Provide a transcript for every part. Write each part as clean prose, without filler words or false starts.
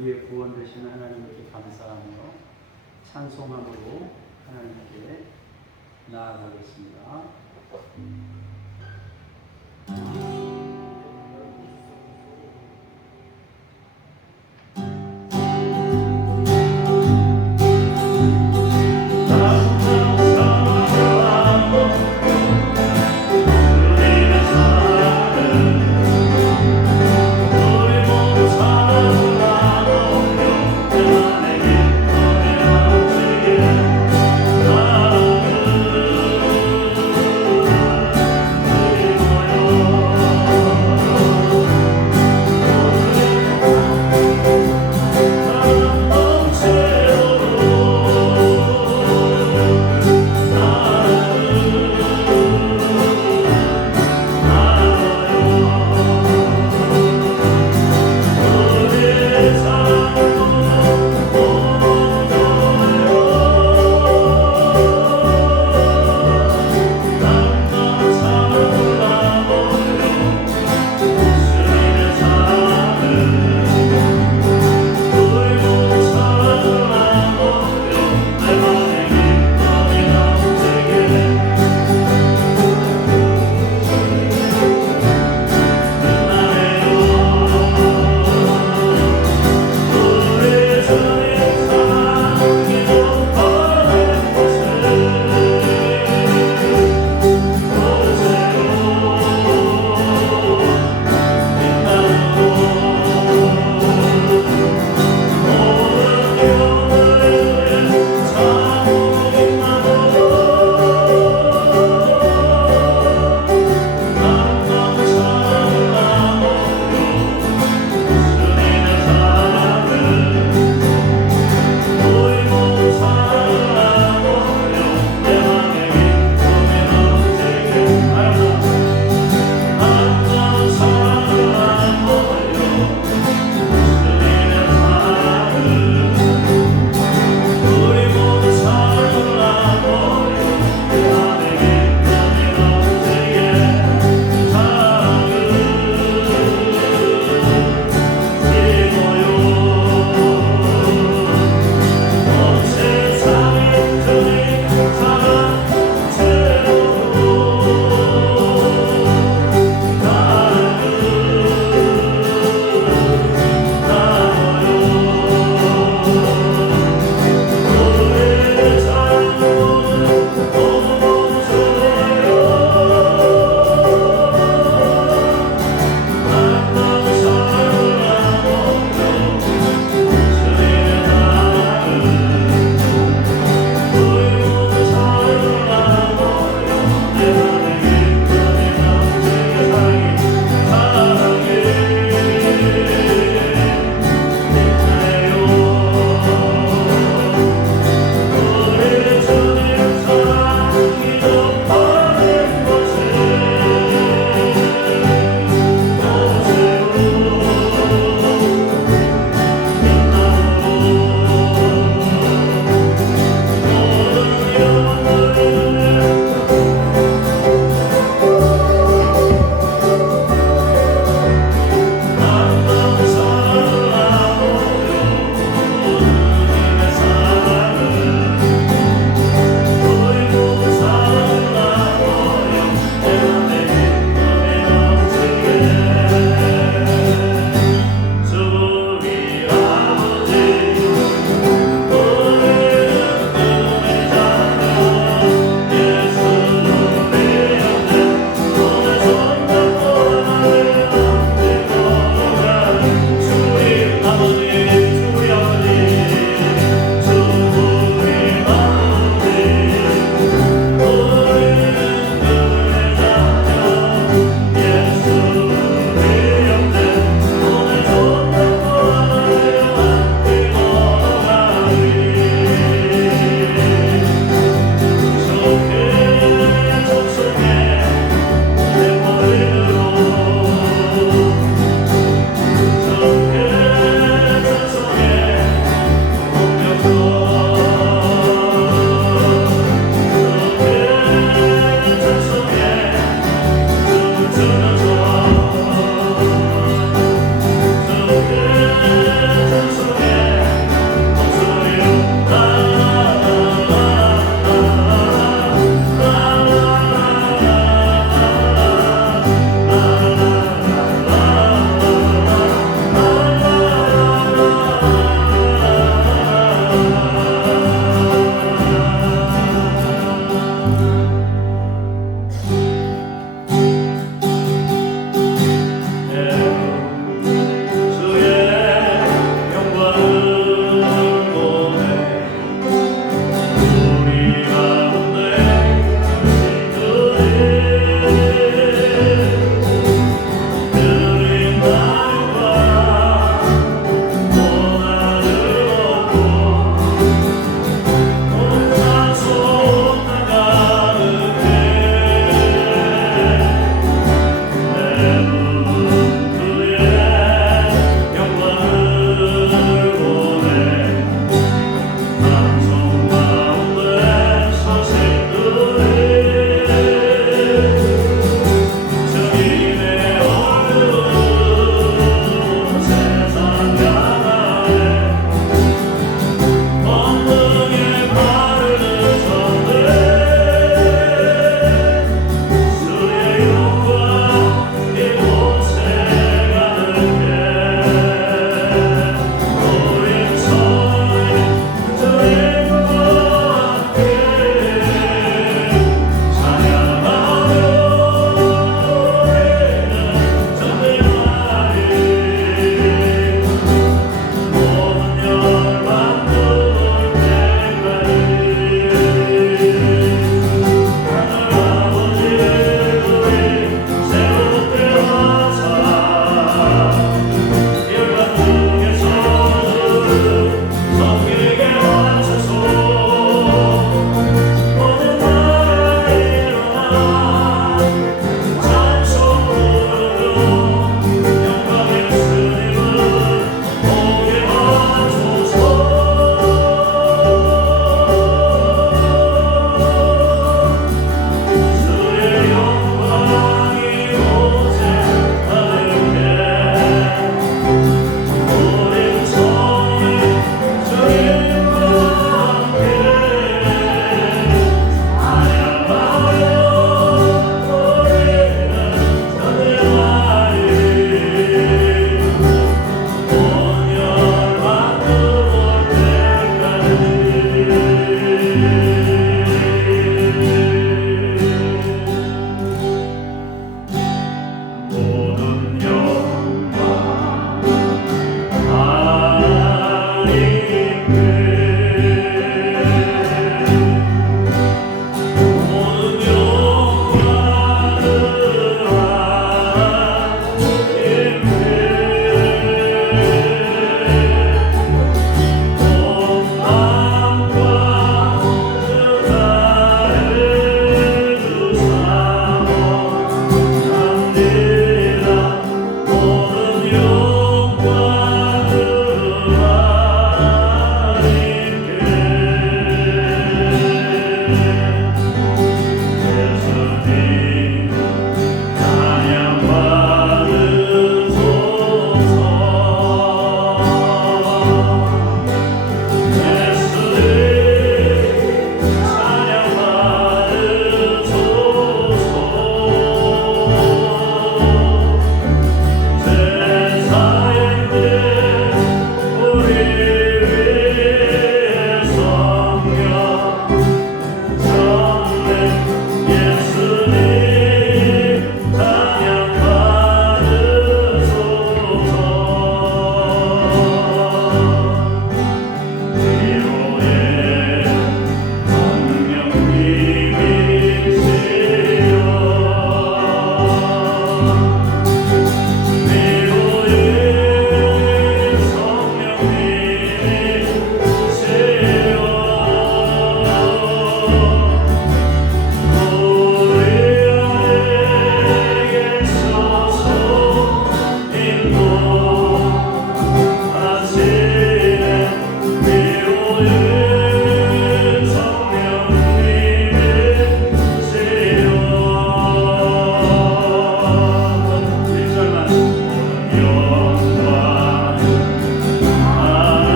우리의 구원 되시는 하나님께 감사하며 찬송함으로 하나님께 나아가겠습니다.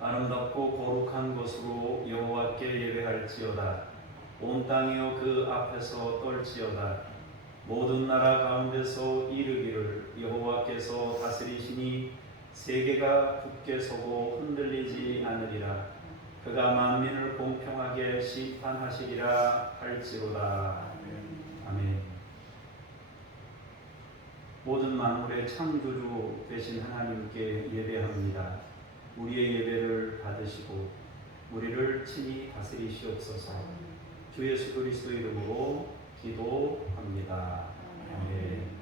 아름답고 거룩한 곳으로 여호와께 예배할지어다. 온 땅이여 그 앞에서 떨지어다. 모든 나라 가운데서 이르기를 여호와께서 다스리시니 세계가 굳게 서고 흔들리지 않으리라. 그가 만민을 공평하게 심판하시리라 할지로다. 아멘. 모든 만물의 창조주 되신 하나님께 예배합니다. 우리의 예배를 받으시고 우리를 친히 다스리시옵소서. 주 예수 그리스도 이름으로 기도합니다. 아멘.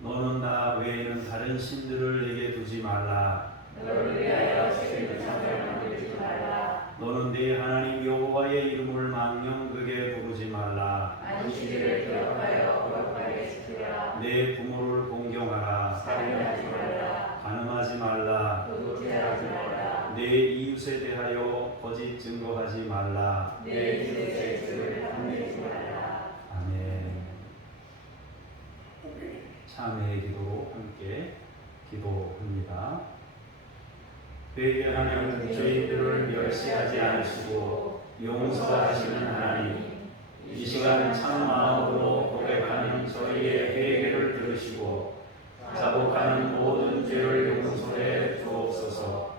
너는 나 외에는 다른 신들을 내게 두지 말라. 너를 위하여 신을 만들지 말라. 너는 네 하나님 여호와의 이름을 망령되게 부르지 말라. 안식일을 기억하여 거룩하게 지키라. 내 부모를 공경하라. 살인하지 말라. 간음하지 말라. 도둑질하지 말라. 내 이웃에 대하여 거짓 증거하지 말라. 내 이웃의 주를 탐내지 말라. 아멘. 참회의 기도로 함께 기도합니다. 회개하는 저희들을 멸시하지 않으시고 용서하시는 하나님, 이 시간 참 마음으로 고백하는 저희의 회개를 들으시고 자복하는 모든 죄를 용서해 주옵소서.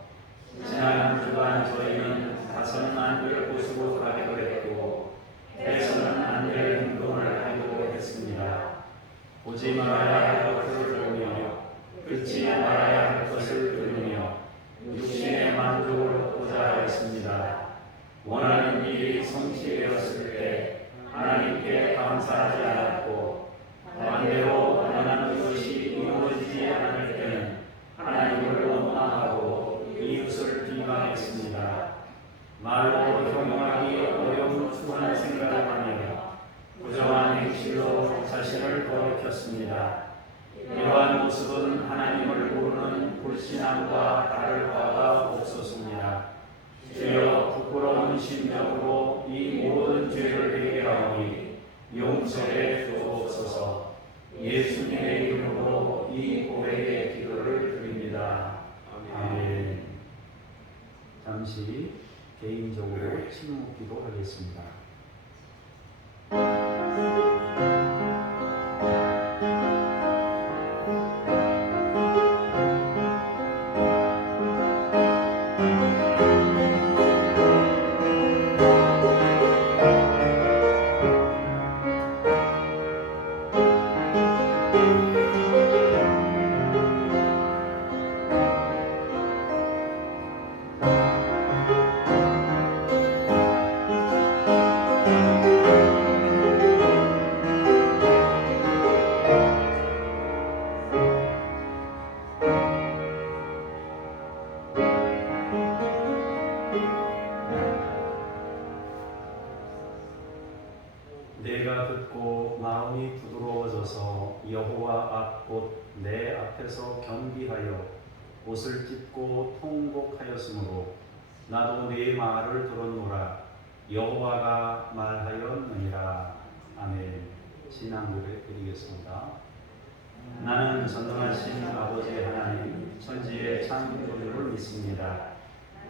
지난 한 주간 저희는 가서는 안 될 곳으로 가기도 했고 해서는 안 될 행동을 하기도 했습니다. 보지 말아야 할 것을 보며 듣지 말아야 할 것을 들으며 육신의 만족을 얻고자 하였습니다. 원하는 일이 성취되었을 때 하나님께 감사하지 않았고 반대로 원하는 것이 이루어지지 않을 때는 하나님을 원망하고 이웃을 비방했습니다. 말로 형용하기 어려운 추한 생각을 하며 부정한 행실로 자신을 돌이켰습니다. 이러한 모습은 하나님을 모르는 불신앙과 다를 바가 없었습니다. 주여 부끄러운 심정으로 이 모든 죄를 회개하오니 용서해 주옵소서. 예수님의 이름으로 이 고백의 기도를 드립니다. 아멘. 잠시 개인적으로 침묵 기도하겠습니다. 내가 듣고 마음이 부드러워져서 여호와 앞 곧 내 앞에서 겸비하여 옷을 찢고 통곡하였으므로 나도 네 말을 들었노라. 여호와가 말하였느니라. 아멘. 신앙 고백 드리겠습니다. 나는 전능하신 아버지 하나님 천지의 창조주를 믿습니다.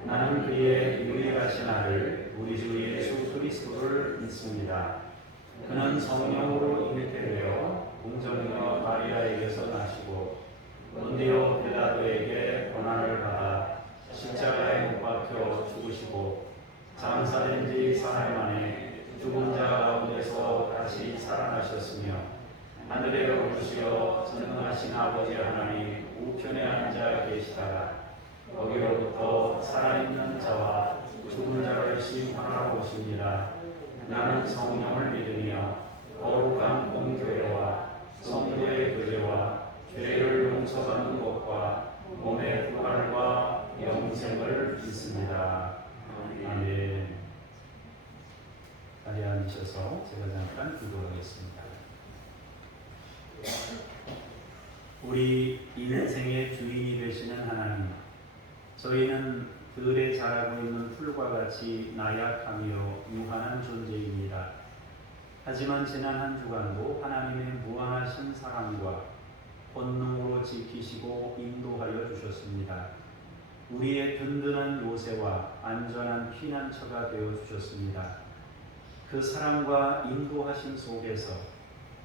나는 그의 유일하신 아들 우리 주 예수 그리스도를 믿습니다. 그는 성령으로 잉태되어 공정녀 마리아에게서 나시고 본디오 빌라도에게 고난을 받아 십자가에 못 박혀 죽으시고 장사된 지 사흘 만에 죽은 자 가운데서 다시 살아나셨으며 하늘에 오르시어 전능하신 아버지 하나님 우편에 앉아 계시다가 거기로부터 살아있는 자와 죽은 자를 심판하러 오십니다. 나는 성령을 믿으며 거룩한 공교회와 성도의 교제와 죄를 용서받는 것과 몸의 부활과 영생을 믿습니다. 아멘. 자리에 앉으셔서 제가 잠깐 기도하겠습니다. 우리 인생의 주인이 되시는 하나님, 저희는 들에 자라고 있는 풀과 같이 나약하며 유한한 존재입니다. 하지만 지난 한 주간도 하나님의 무한하신 사랑과 권능으로 지키시고 인도하여 주셨습니다. 우리의 든든한 요새와 안전한 피난처가 되어 주셨습니다. 그 사랑과 인도하심 속에서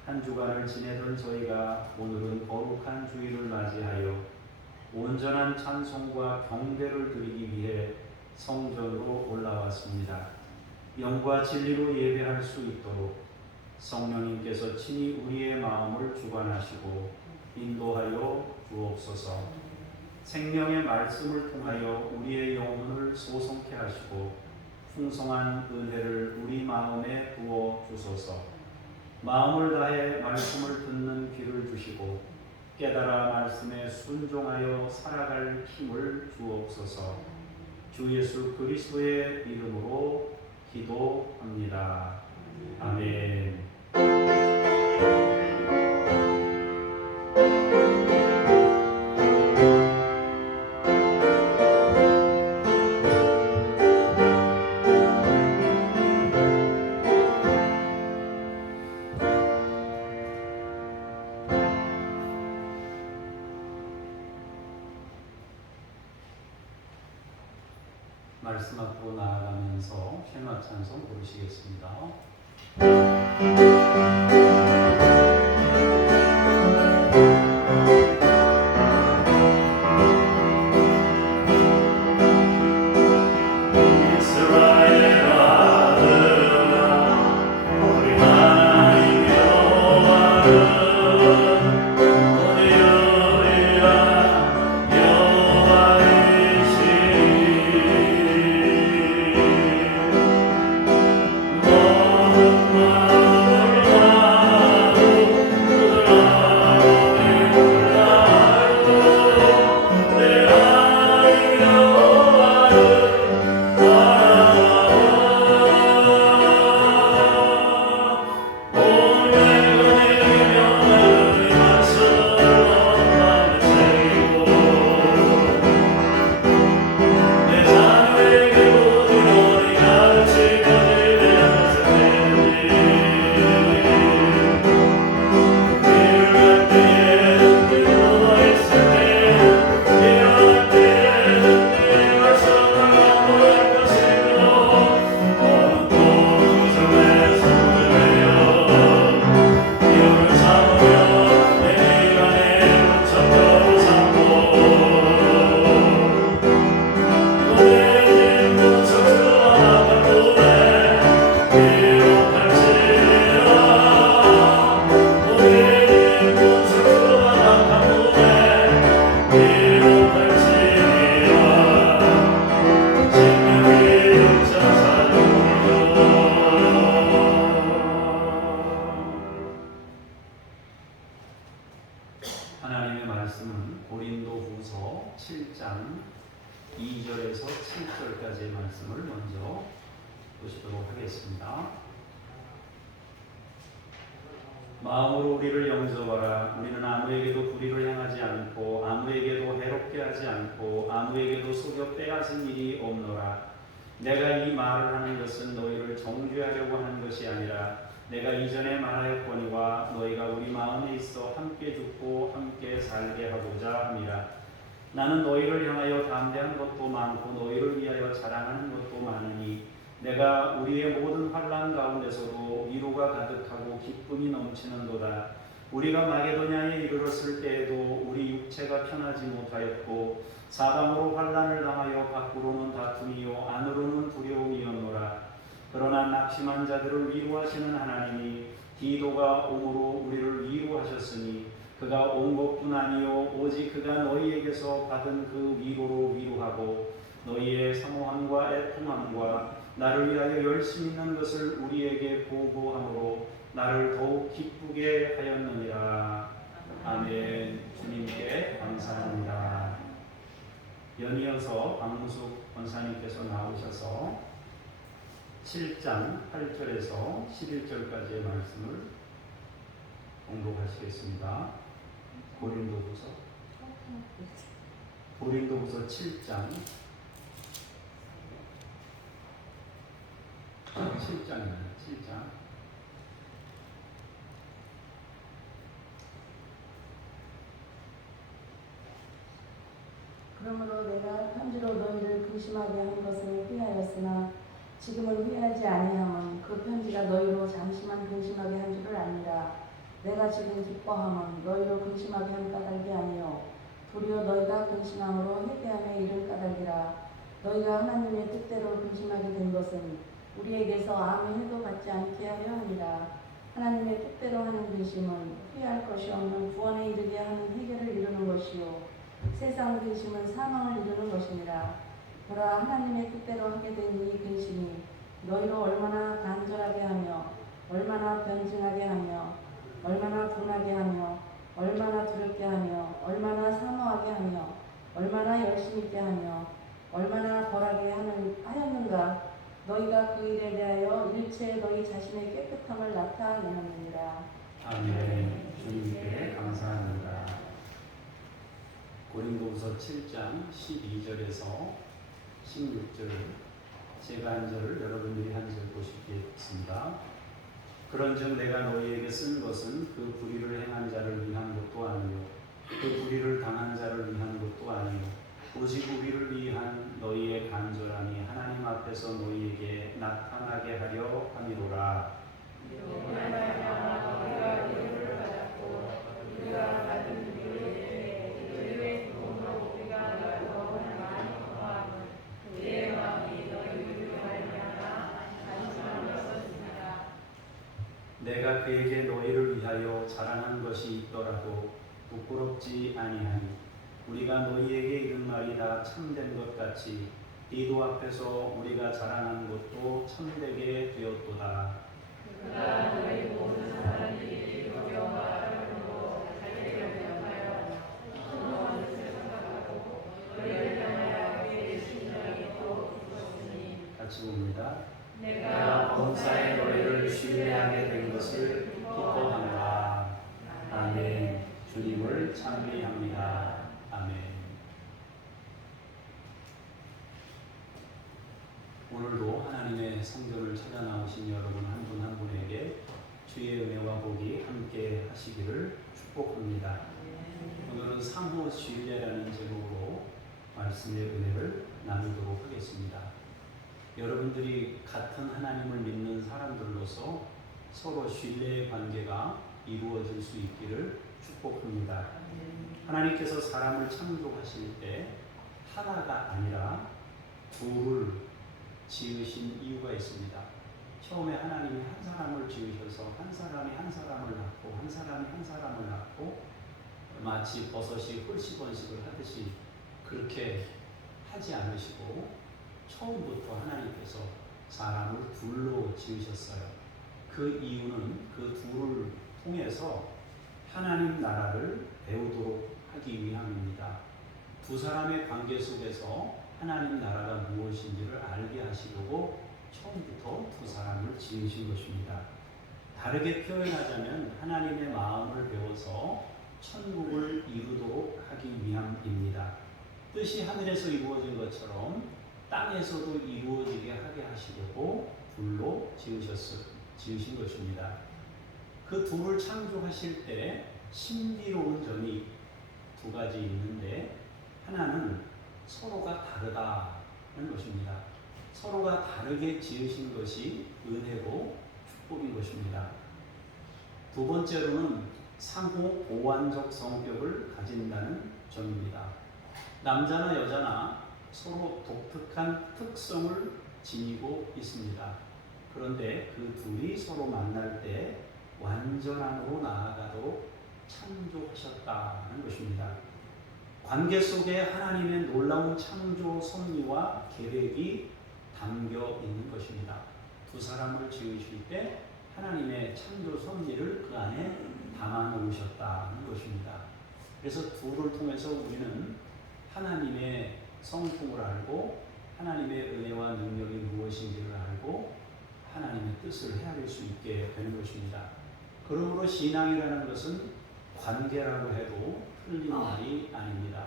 한 주간을 지내던 저희가 오늘은 거룩한 주일을 맞이하여 온전한 찬송과 경배를 드리기 위해 성전으로 올라왔습니다. 영과 진리로 예배할 수 있도록 성령님께서 친히 우리의 마음을 주관하시고 인도하여 주옵소서. 생명의 말씀을 통하여 우리의 영혼을 소성케 하시고 풍성한 은혜를 우리 마음에 부어 주소서. 마음을 다해 말씀을 듣는 귀를 주시고 깨달아 말씀에 순종하여 살아갈 힘을 주옵소서. 주 예수 그리스도의 이름으로 기도합니다. 아멘. 말씀 앞으로 나아가면서 쉐마 찬송 부르시겠습니다. 하나님의 말씀은 고린도후서 7장 2절에서 7절까지의 말씀을 먼저 보시도록 하겠습니다. 마음으로 우리를 영접하라. 우리는 아무에게도 불의를 행하지 않고 아무에게도 해롭게 하지 않고 아무에게도 속여 빼앗은 일이 없노라. 내가 이 말을 하는 것은 너희를 정죄하려고 하는 것이 아니라 내가 이전에 말하였거니와 너희가 우리 마음에 있어 함께 죽고 함께 살게 하고자 함이라. 나는 너희를 향하여 담대한 것도 많고 너희를 위하여 자랑하는 것도 많으니 내가 우리의 모든 환난 가운데서도 위로가 가득하고 기쁨이 넘치는도다. 우리가 마게도냐에 이르렀을 때에도 우리 육체가 편하지 못하였고 사방으로 환난을 당하여 밖으로는 다툼이요 안으로는 두려움이었노라. 그러나 낙심한 자들을 위로하시는 하나님이 디도가 옴으로 우리를 위로하셨으니 그가 온 것뿐 아니요 오직 그가 너희에게서 받은 그 위로로 위로하고 너희의 사모함과 애통함과 나를 위하여 열심 있는 것을 우리에게 보고함으로 나를 더욱 기쁘게 하였느니라. 아멘. 주님께 감사합니다. 연이어서 박무숙 권사님께서 나오셔서 7장 8절에서 11절까지의 말씀을 공독하시겠습니다. 고린도후서 7장 7장 그러므로 내가 편지로 너희를 근심하게 한 것을 피하였으나 지금은 후회하지 아니함은 그 편지가 너희로 잠시만 근심하게 한 줄을 아니라 내가 지금 기뻐함은 너희로 근심하게 한 까닭이 아니요 도리어 너희가 근심함으로 회개함에 이른 까닭이라. 너희가 하나님의 뜻대로 근심하게 된 것은 우리에게서 아무 해도 받지 않게 하려 함이라. 하나님의 뜻대로 하는 근심은 후회할 것이 없는 구원에 이르게 하는 회개를 이루는 것이요 세상 근심은 사망을 이루는 것이니라. 보라, 하나님의 뜻대로 하게 된 이 근심이 너희로 얼마나 간절하게 하며 얼마나 변증하게 하며 얼마나 분하게 하며 얼마나 두렵게 하며 얼마나 사모하게 하며 얼마나 열심 있게 하며 얼마나 벌하게 하였는가. 너희가 그 일에 대하여 일체에 너희 자신의 깨끗함을 나타내느니라. 아멘. 주님께 감사합니다. 고린도후서 7장 12절에서 16절 제가 한 절을 여러분들이 한 절 보시겠습니다. 그런즉 내가 너희에게 쓴 것은 그 불의를 행한 자를 위한 것도 아니요 그 불의를 당한 자를 위한 것도 아니요 오직 우리를 위한 너희의 간절함이 하나님 앞에서 너희에게 나타나게 하려 함이로라. 내가 그에게 너희를 위하여 자랑한 것이 있더라도 부끄럽지 아니하니 우리가 너희에게 이른 말이 다 참된 것 같이 디도 앞에서 우리가 자랑한 것도 참되게 되었도다. 그가 너희 모든 사람들이 두려움과 떨림으로 자기를 명하여 수고하는 생각하고 너희를 향하여 그의 심정이 또 굳었으니 같이 봅니다. 내가 범사에 너희를 신뢰하게 된 것을 기뻐하노라. 아멘. 주님을 찬미합니다. 아멘. 오늘도 하나님의 성전을 찾아 나오신 여러분 한 분 한 분에게 주의 은혜와 복이 함께 하시기를 축복합니다. 오늘은 상호 신뢰라는 제목으로 말씀의 은혜를 나누도록 하겠습니다. 여러분들이 같은 하나님을 믿는 사람들로서 서로 신뢰의 관계가 이루어질 수 있기를 축복합니다. 하나님께서 사람을 창조하실 때 하나가 아니라 둘을 지으신 이유가 있습니다. 처음에 하나님이 한 사람을 지으셔서 한 사람이 한 사람을 낳고 한 사람이 한 사람을 낳고 마치 버섯이 홀씨번식을 하듯이 그렇게 하지 않으시고 처음부터 하나님께서 사람을 둘로 지으셨어요. 그 이유는 그 둘을 통해서 하나님 나라를 배우도록 하기 위함입니다. 두 사람의 관계 속에서 하나님 나라가 무엇인지를 알게 하시려고 처음부터 두 사람을 지으신 것입니다. 다르게 표현하자면 하나님의 마음을 배워서 천국을 이루도록 하기 위함입니다. 뜻이 하늘에서 이루어진 것처럼 땅에서도 이루어지게 하게 하시려고 둘로 지으신 것입니다. 그 둘을 창조하실 때 신비로운 점이 두 가지 있는데, 하나는 서로가 다르다는 것입니다. 서로가 다르게 지으신 것이 은혜고 축복인 것입니다. 두 번째로는 상호 보완적 성격을 가진다는 점입니다. 남자나 여자나 서로 독특한 특성을 지니고 있습니다. 그런데 그 둘이 서로 만날 때 완전함으로 나아가도록 창조하셨다는 것입니다. 관계 속에 하나님의 놀라운 창조 섭리와 계획이 담겨 있는 것입니다. 두 사람을 지으실 때 하나님의 창조 섭리를 그 안에 담아 놓으셨다는 것입니다. 그래서 둘을 통해서 우리는 하나님의 성품을 알고 하나님의 은혜와 능력이 무엇인지를 알고 하나님의 뜻을 헤아릴 수 있게 되는 것입니다. 그러므로 신앙이라는 것은 관계라고 해도 틀린 말이 아닙니다.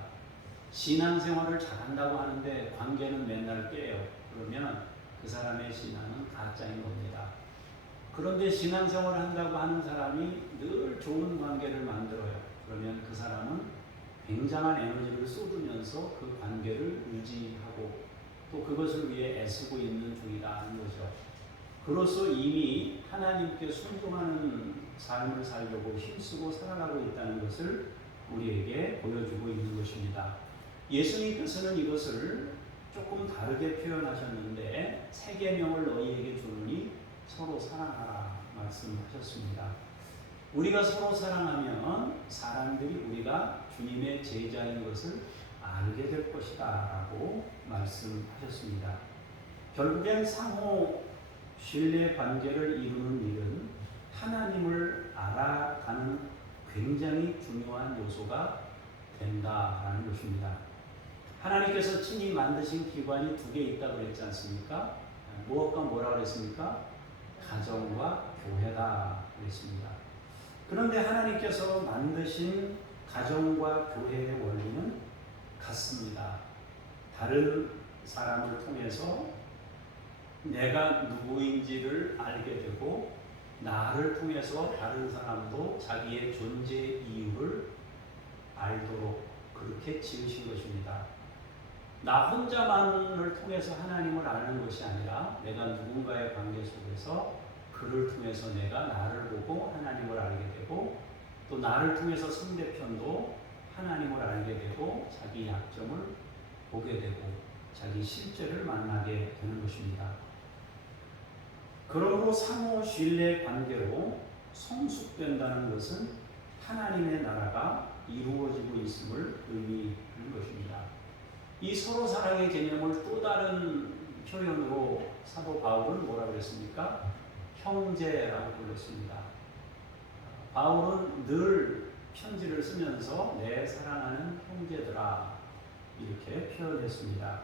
신앙생활을 잘한다고 하는데 관계는 맨날 깨요. 그러면 그 사람의 신앙은 가짜인 겁니다. 그런데 신앙생활을 한다고 하는 사람이 늘 좋은 관계를 만들어요. 그러면 그 사람은 굉장한 에너지를 쏟으면서 그 관계를 유지하고 또 그것을 위해 애쓰고 있는 중이라는 거죠. 그로써 이미 하나님께 순종하는 삶을 살려고 힘쓰고 살아가고 있다는 것을 우리에게 보여주고 있는 것입니다. 예수님께서는 이것을 조금 다르게 표현하셨는데 세 계명을 너희에게 주노니 서로 사랑하라 말씀하셨습니다. 우리가 서로 사랑하면 사람들이 우리가 주님의 제자인 것을 알게 될 것이다 라고 말씀하셨습니다. 결국엔 상호 신뢰 관계를 이루는 일은 하나님을 알아가는 굉장히 중요한 요소가 된다라는 것입니다. 하나님께서 친히 만드신 기관이 두 개 있다고 그랬지 않습니까? 무엇과 뭐라 그랬습니까? 가정과 교회다 그랬습니다. 그런데 하나님께서 만드신 가정과 교회의 원리는 같습니다. 다른 사람을 통해서 내가 누구인지를 알게 되고 나를 통해서 다른 사람도 자기의 존재 이유를 알도록 그렇게 지으신 것입니다. 나 혼자만을 통해서 하나님을 아는 것이 아니라 내가 누군가의 관계 속에서 그를 통해서 내가 나를 보고 하나님을 알게 되고 또 나를 통해서 상대편도 하나님을 알게 되고 자기 약점을 보게 되고 자기 실제를 만나게 되는 것입니다. 그러므로 상호 신뢰 관계로 성숙된다는 것은 하나님의 나라가 이루어지고 있음을 의미하는 것입니다. 이 서로 사랑의 개념을 또 다른 표현으로 사도 바울은 뭐라고 그랬습니까? 형제라고 불렀습니다. 바울은 늘 편지를 쓰면서 내 사랑하는 형제들아 이렇게 표현했습니다.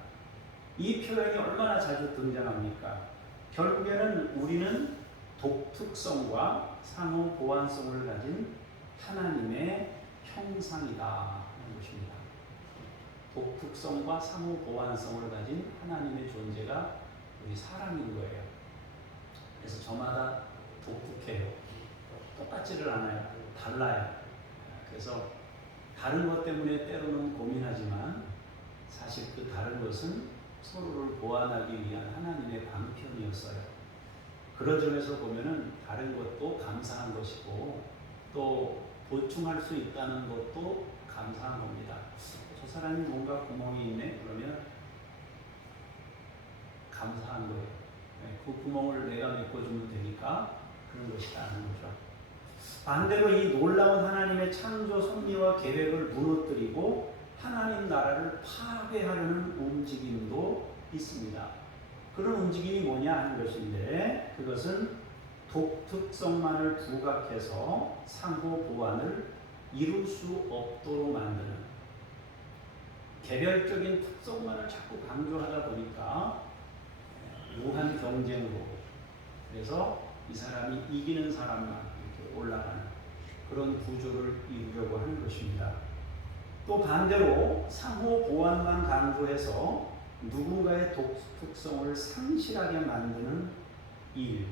이 표현이 얼마나 자주 등장합니까? 결국에는 우리는 독특성과 상호 보완성을 가진 하나님의 형상이다 하는 것입니다. 독특성과 상호 보완성을 가진 하나님의 존재가 우리 사람인 거예요. 그래서 저마다 독특해요. 똑같지를 않아요. 달라요. 그래서 다른 것 때문에 때로는 고민하지만 사실 그 다른 것은 서로를 보완하기 위한 하나님의 방편이었어요. 그런 점에서 보면은 다른 것도 감사한 것이고 또 보충할 수 있다는 것도 감사한 겁니다. 저 사람이 뭔가 구멍이 있네 그러면 감사한 거예요. 그 구멍을 내가 메꿔주면 되니까 그런 것이라는 거죠. 반대로 이 놀라운 하나님의 창조 섭리와 계획을 무너뜨리고 하나님 나라를 파괴하려는 움직임도 있습니다. 그런 움직임이 뭐냐 하는 것인데 그것은 독특성만을 부각해서 상호 보완을 이룰 수 없도록 만드는 개별적인 특성만을 자꾸 강조하다 보니까 무한 경쟁으로 그래서 이 사람이 이기는 사람만 이렇게 올라가는 그런 구조를 이루려고 하는 것입니다. 또 반대로 상호 보완만 강조해서 누군가의 독특성을 상실하게 만드는 일,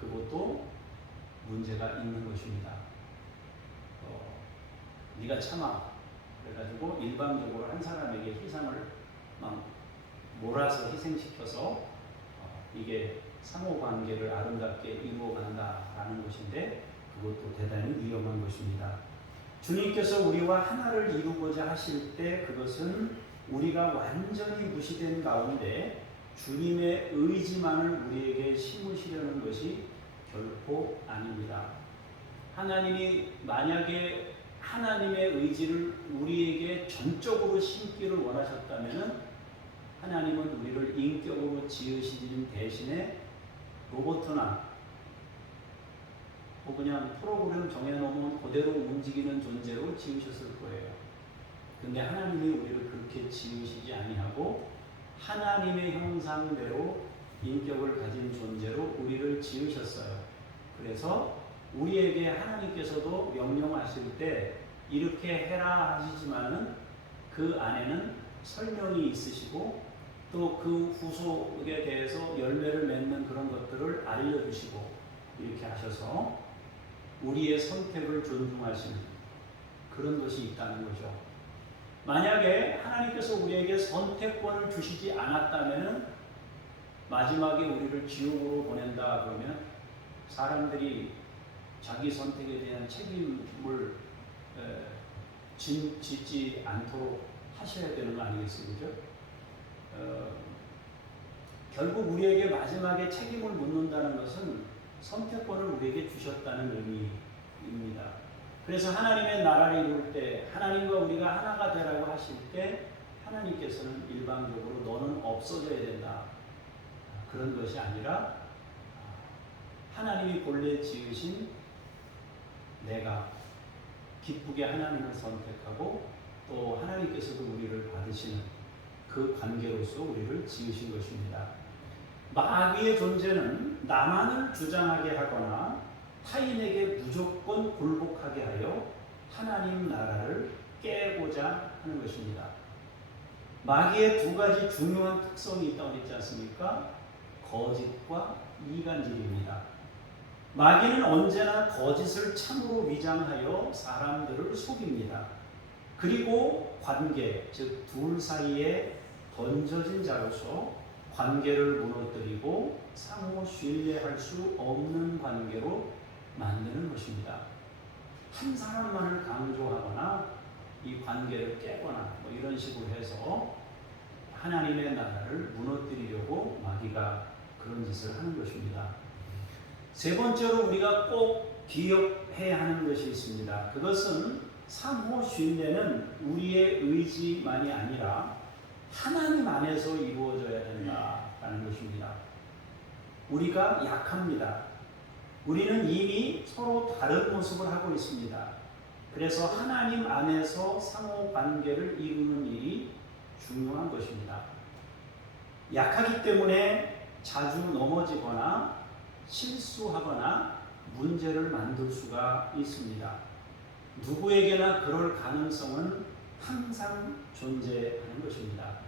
그것도 문제가 있는 것입니다. 네가 참아 그래가지고 일방적으로 한 사람에게 희생을 막 몰아서 희생시켜서 이게 상호관계를 아름답게 이루어간다라는 것인데 그것도 대단히 위험한 것입니다. 주님께서 우리와 하나를 이루고자 하실 때 그것은 우리가 완전히 무시된 가운데 주님의 의지만을 우리에게 심으시려는 것이 결코 아닙니다. 하나님이 만약에 하나님의 의지를 우리에게 전적으로 심기를 원하셨다면 하나님은 우리를 인격으로 지으시는 대신에 로봇이나 그냥 프로그램 정해놓으면 그대로 움직이는 존재로 지으셨을 거예요. 근데 하나님이 우리를 그렇게 지으시지 아니하고 하나님의 형상대로 인격을 가진 존재로 우리를 지으셨어요. 그래서 우리에게 하나님께서도 명령하실 때 이렇게 해라 하시지만은 그 안에는 설명이 있으시고 또 그 후속에 대해서 열매를 맺는 그런 것들을 알려주시고 이렇게 하셔서 우리의 선택을 존중하시는 그런 것이 있다는 거죠. 만약에 하나님께서 우리에게 선택권을 주시지 않았다면 마지막에 우리를 지옥으로 보낸다 그러면 사람들이 자기 선택에 대한 책임을 짓지 않도록 하셔야 되는 거 아니겠어요? 그죠? 결국 우리에게 마지막에 책임을 묻는다는 것은 선택권을 우리에게 주셨다는 의미입니다. 그래서 하나님의 나라를 이룰 때 하나님과 우리가 하나가 되라고 하실 때 하나님께서는 일방적으로 너는 없어져야 된다 그런 것이 아니라 하나님이 본래 지으신 내가 기쁘게 하나님을 선택하고 또 하나님께서도 우리를 받으시는 그 관계로서 우리를 지으신 것입니다. 마귀의 존재는 나만을 주장하게 하거나 타인에게 무조건 굴복하게 하여 하나님 나라를 깨고자 하는 것입니다. 마귀의 두 가지 중요한 특성이 있다고 했지 않습니까? 거짓과 이간질입니다. 마귀는 언제나 거짓을 참으로 위장하여 사람들을 속입니다. 그리고 관계, 즉 둘 사이에 던져진 자로서 관계를 무너뜨리고 상호 신뢰할 수 없는 관계로 만드는 것입니다. 한 사람만을 강조하거나 이 관계를 깨거나 뭐 이런 식으로 해서 하나님의 나라를 무너뜨리려고 마귀가 그런 짓을 하는 것입니다. 세 번째로 우리가 꼭 기억해야 하는 것이 있습니다. 그것은 상호 신뢰는 우리의 의지만이 아니라 하나님 안에서 이루어져야 된다라는 것입니다. 우리가 약합니다. 우리는 이미 서로 다른 모습을 하고 있습니다. 그래서 하나님 안에서 상호 관계를 이루는 일이 중요한 것입니다. 약하기 때문에 자주 넘어지거나 실수하거나 문제를 만들 수가 있습니다. 누구에게나 그럴 가능성은 항상 존재하는 것입니다.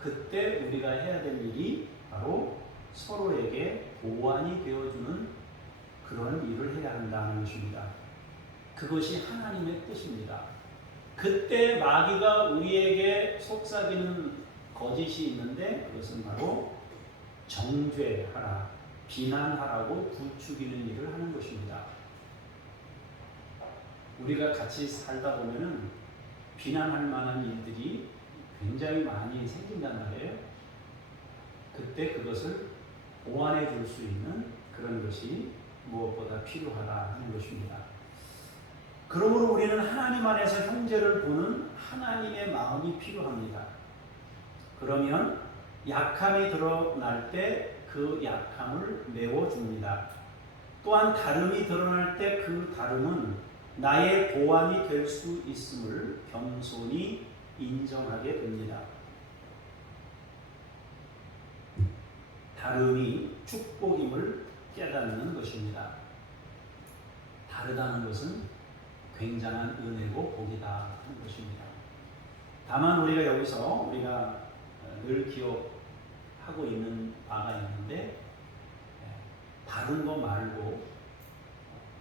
그때 우리가 해야 될 일이 바로 서로에게 보완이 되어주는 그런 일을 해야 한다는 것입니다. 그것이 하나님의 뜻입니다. 그때 마귀가 우리에게 속삭이는 거짓이 있는데 그것은 바로 정죄하라, 비난하라고 부추기는 일을 하는 것입니다. 우리가 같이 살다 보면은 비난할 만한 일들이 굉장히 많이 생긴단 말이에요. 그때 그것을 보완해 줄 수 있는 그런 것이 무엇보다 필요하다 하는 것입니다. 그러므로 우리는 하나님 안에서 형제를 보는 하나님의 마음이 필요합니다. 그러면 약함이 드러날 때 그 약함을 메워줍니다. 또한 다름이 드러날 때 그 다름은 나의 보완이 될 수 있음을 겸손히 인정하게 됩니다. 다름이 축복임을 깨닫는 것입니다. 다르다는 것은 굉장한 은혜고 복이다 하는 것입니다. 다만 우리가 여기서 우리가 늘 기억하고 있는 바가 있는데, 다른 거 말고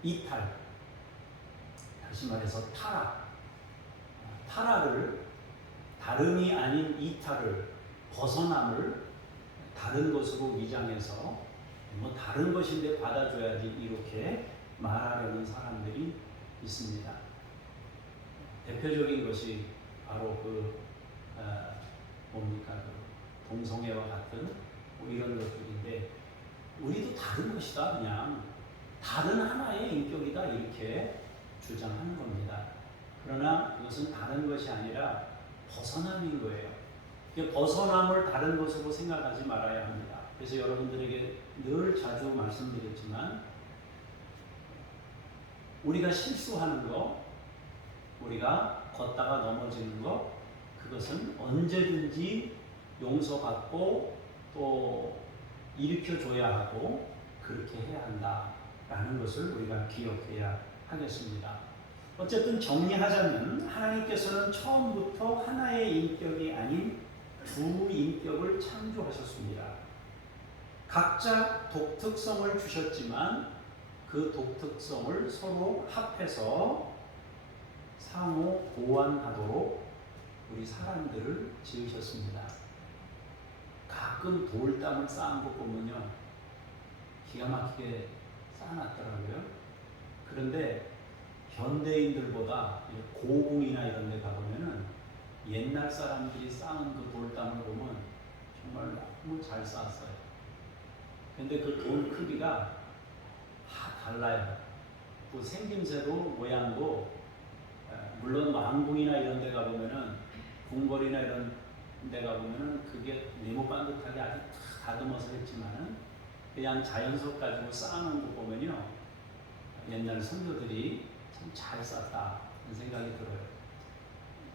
이탈, 다시 말해서 타락을, 다름이 아닌 이탈을, 벗어남을 다른 것으로 위장해서 뭐 다른 것인데 받아줘야지 이렇게 말하려는 사람들이 있습니다. 대표적인 것이 바로 동성애와 같은 뭐 이런 것들인데, 우리도 다른 것이다, 그냥 다른 하나의 인격이다 이렇게 주장하는 겁니다. 그러나 그것은 다른 것이 아니라 벗어남인 거예요. 벗어남을 다른 것으로 생각하지 말아야 합니다. 그래서 여러분들에게 늘 자주 말씀드렸지만, 우리가 실수하는 거, 우리가 걷다가 넘어지는 거, 그것은 언제든지 용서받고 또 일으켜줘야 하고 그렇게 해야 한다라는 것을 우리가 기억해야 하겠습니다. 어쨌든 정리하자면, 하나님께서는 처음부터 하나의 인격이 아닌 두 인격을 창조하셨습니다. 각자 독특성을 주셨지만 그 독특성을 서로 합해서 상호 보완하도록 우리 사람들을 지으셨습니다. 가끔 돌담을 쌓은 거 보면요, 기가 막히게 쌓아놨더라고요. 그런데 현대인들보다 고궁이나 이런 데 가보면은 옛날 사람들이 쌓은 그 돌담을 보면 정말 너무 잘 쌓았어요. 근데 그 돌 크기가 다 달라요. 그 생김새도 모양도, 물론 왕궁이나 이런 데 가보면은, 궁궐이나 이런 데 가보면은 그게 네모 반듯하게 아주 다듬어서 했지만은, 그냥 자연석 가지고 쌓아놓은 거 보면요, 옛날 선조들이 참 잘 쌓았다 그런 생각이 들어요.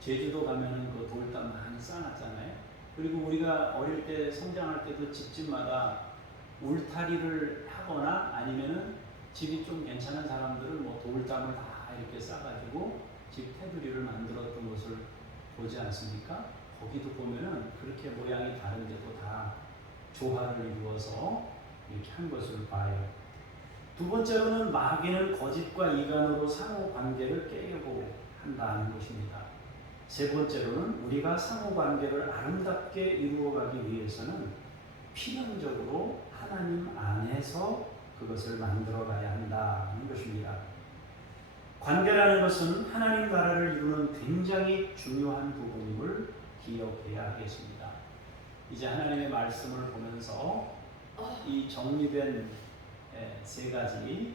제주도 가면은 그 돌담 많이 쌓아놨잖아요. 그리고 우리가 어릴 때 성장할 때도 집집마다 울타리를 하거나 아니면은 집이 좀 괜찮은 사람들은 뭐 돌담을 다 이렇게 쌓아가지고 집 테두리를 만들었던 것을 보지 않습니까? 거기도 보면은 그렇게 모양이 다른데도 다 조화를 이루어서 이렇게 한 것을 봐요. 두 번째로는, 마귀는 거짓과 이간으로 상호 관계를 깨려고 한다는 것입니다. 세 번째로는, 우리가 상호 관계를 아름답게 이루어가기 위해서는 필연적으로 하나님 안에서 그것을 만들어가야 한다는 것입니다. 관계라는 것은 하나님 나라를 이루는 굉장히 중요한 부분임을 기억해야 하겠습니다. 이제 하나님의 말씀을 보면서 이 정리된 세 가지를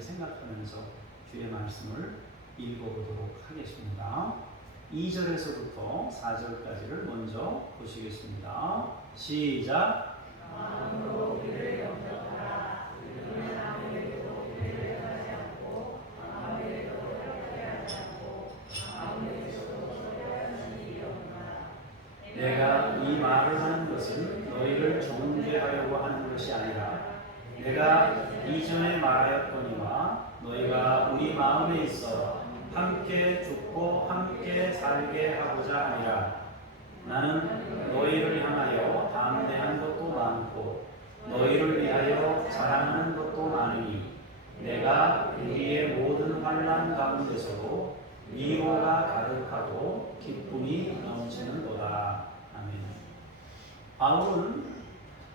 생각하면서 주의 말씀을 읽어보도록 하겠습니다. 2절에서부터 4절까지를 먼저 보시겠습니다. 시작. 마음으로 그를 영접하라. 그는 아무에게도 그를 하지 않고 아무에게도 협하게 하지 않고 아무에게도 소리하는 일이 없나. 내가 이 말을 하는 것은 너희를 정죄하려고 하는 것이 아니라, 내가 이전에 말하였거니와 너희가 우리 마음에 있어 함께 죽고 함께 살게 하고자 하니라. 나는 너희를 향하여 담대한 것도 많고 너희를 위하여 자랑하는 것도 많으니, 내가 우리의 모든 환난 가운데서도 위로가 가득하고 기쁨이 넘치는도다. 아멘. 바울은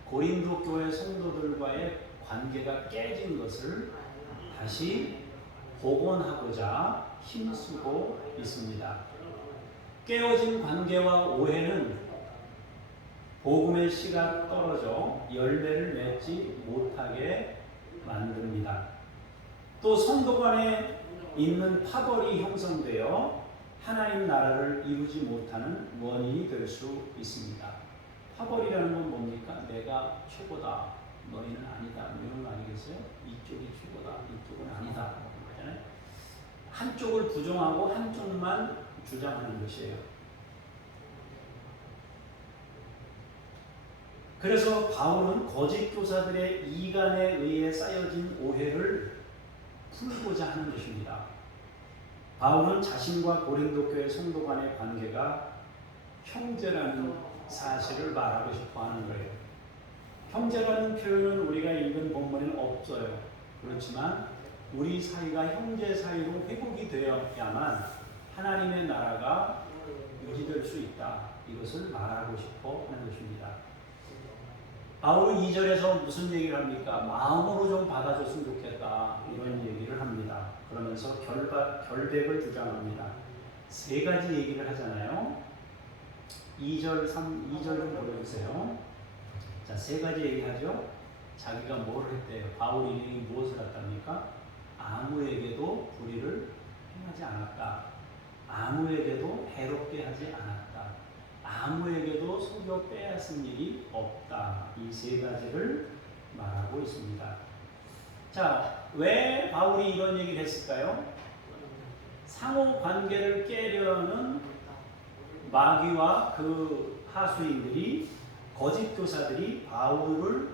고린도 교회 성도들과의 관계가 깨진 것을 다시 복원하고자 힘쓰고 있습니다. 깨어진 관계와 오해는 복음의 씨가 떨어져 열매를 맺지 못하게 만듭니다. 또 성도 간에 있는 파벌이 형성되어 하나님 나라를 이루지 못하는 원인이 될 수 있습니다. 파벌이라는 건 뭡니까? 내가 최고다, 너희는 아니다, 이런 거 아니겠어요? 이쪽이 최고다, 이쪽은 아니다, 그러잖아요. 한쪽을 부정하고 한쪽만 주장하는 것이에요. 그래서 바울은 거짓 교사들의 이간에 의해 쌓여진 오해를 풀고자 하는 것입니다. 바울은 자신과 고린도 교회 성도 간의 관계가 형제라는 사실을 말하고 싶어 하는 거예요. 형제라는 표현은 우리가 읽은 본문에는 없어요. 그렇지만 우리 사이가 형제 사이로 회복이 되어야만 하나님의 나라가 유지될 수 있다. 이것을 말하고 싶어 하는 것입니다. 바울은 2절에서 무슨 얘기를 합니까? 마음으로 좀 받아줬으면 좋겠다. 이런 얘기를 합니다. 그러면서 결백을 주장합니다. 세 가지 얘기를 하잖아요. 2절 좀 보여주세요. 자, 세 가지 얘기하죠. 자기가 뭘 했대요? 바울 인생이 무엇을 했답니까? 아무에게도 불의를 행하지 않았다. 아무에게도 해롭게 하지 않았다. 아무에게도 속여 빼앗은 일이 없다. 이 세 가지를 말하고 있습니다. 자, 왜 바울이 이런 얘기를 했을까요? 상호 관계를 깨려는 마귀와 그 하수인들이, 거짓 교사들이 바울을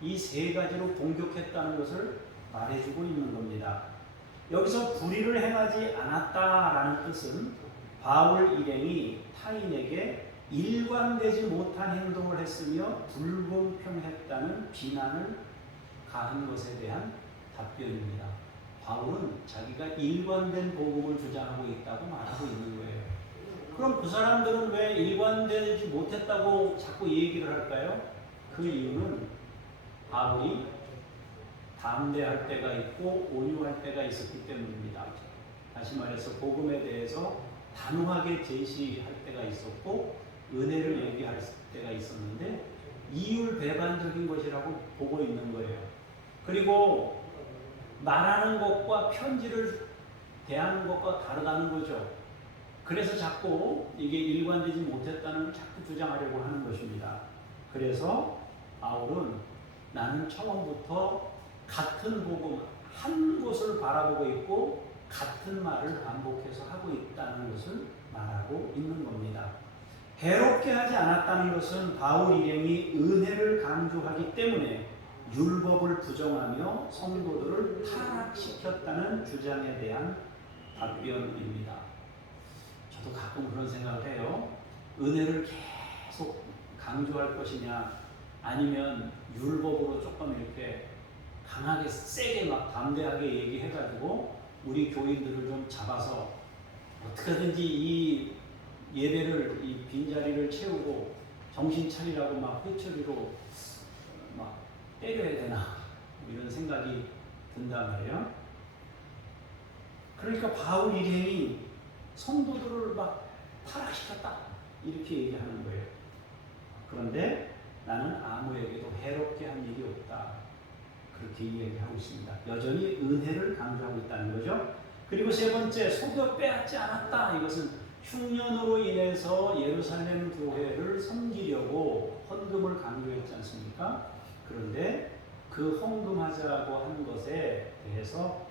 이 세 가지로 공격했다는 것을 말해주고 있는 겁니다. 여기서 불의를 행하지 않았다라는 뜻은 바울 일행이 타인에게 일관되지 못한 행동을 했으며 불공평했다는 비난을 가한 것에 대한 답변입니다. 바울은 자기가 일관된 복음을 주장하고 있다고 말하고 있는 거예요. 그럼 그 사람들은 왜 일관되지 못했다고 자꾸 얘기를 할까요? 그 이유는 바울이 담대할 때가 있고 온유할 때가 있었기 때문입니다. 다시 말해서 복음에 대해서 단호하게 제시할 때가 있었고 은혜를 얘기할 때가 있었는데 이율배반적인 것이라고 보고 있는 거예요. 그리고 말하는 것과 편지를 대하는 것과 다르다는 거죠. 그래서 자꾸 이게 일관되지 못했다는 걸 자꾸 주장하려고 하는 것입니다. 그래서 바울은 나는 처음부터 같은 복음 한 곳을 바라보고 있고 같은 말을 반복해서 하고 있다는 것을 말하고 있는 겁니다. 해롭게 하지 않았다는 것은 바울 일행이 은혜를 강조하기 때문에 율법을 부정하며 성도들을 타락시켰다는 주장에 대한 답변입니다. 저도 가끔 그런 생각을 해요. 은혜를 계속 강조할 것이냐 아니면 율법으로 조금 이렇게 강하게 세게 막 담대하게 얘기해가지고 우리 교인들을 좀 잡아서 어떻게든지 이 예배를 이 빈자리를 채우고 정신 차리라고 막 회초리로 막 때려야 되나 이런 생각이 든단 말이에요. 그러니까 바울 일행이 성도들을 막 타락시켰다 이렇게 얘기하는 거예요. 그런데 나는 아무에게도 해롭게 한 일이 없다. 그렇게 이야기하고 있습니다. 여전히 은혜를 강조하고 있다는 거죠. 그리고 세 번째, 속여 빼앗지 않았다. 이것은 흉년으로 인해서 예루살렘 교회를 섬기려고 헌금을 강조했지 않습니까? 그런데 그 헌금하자고 한 것에 대해서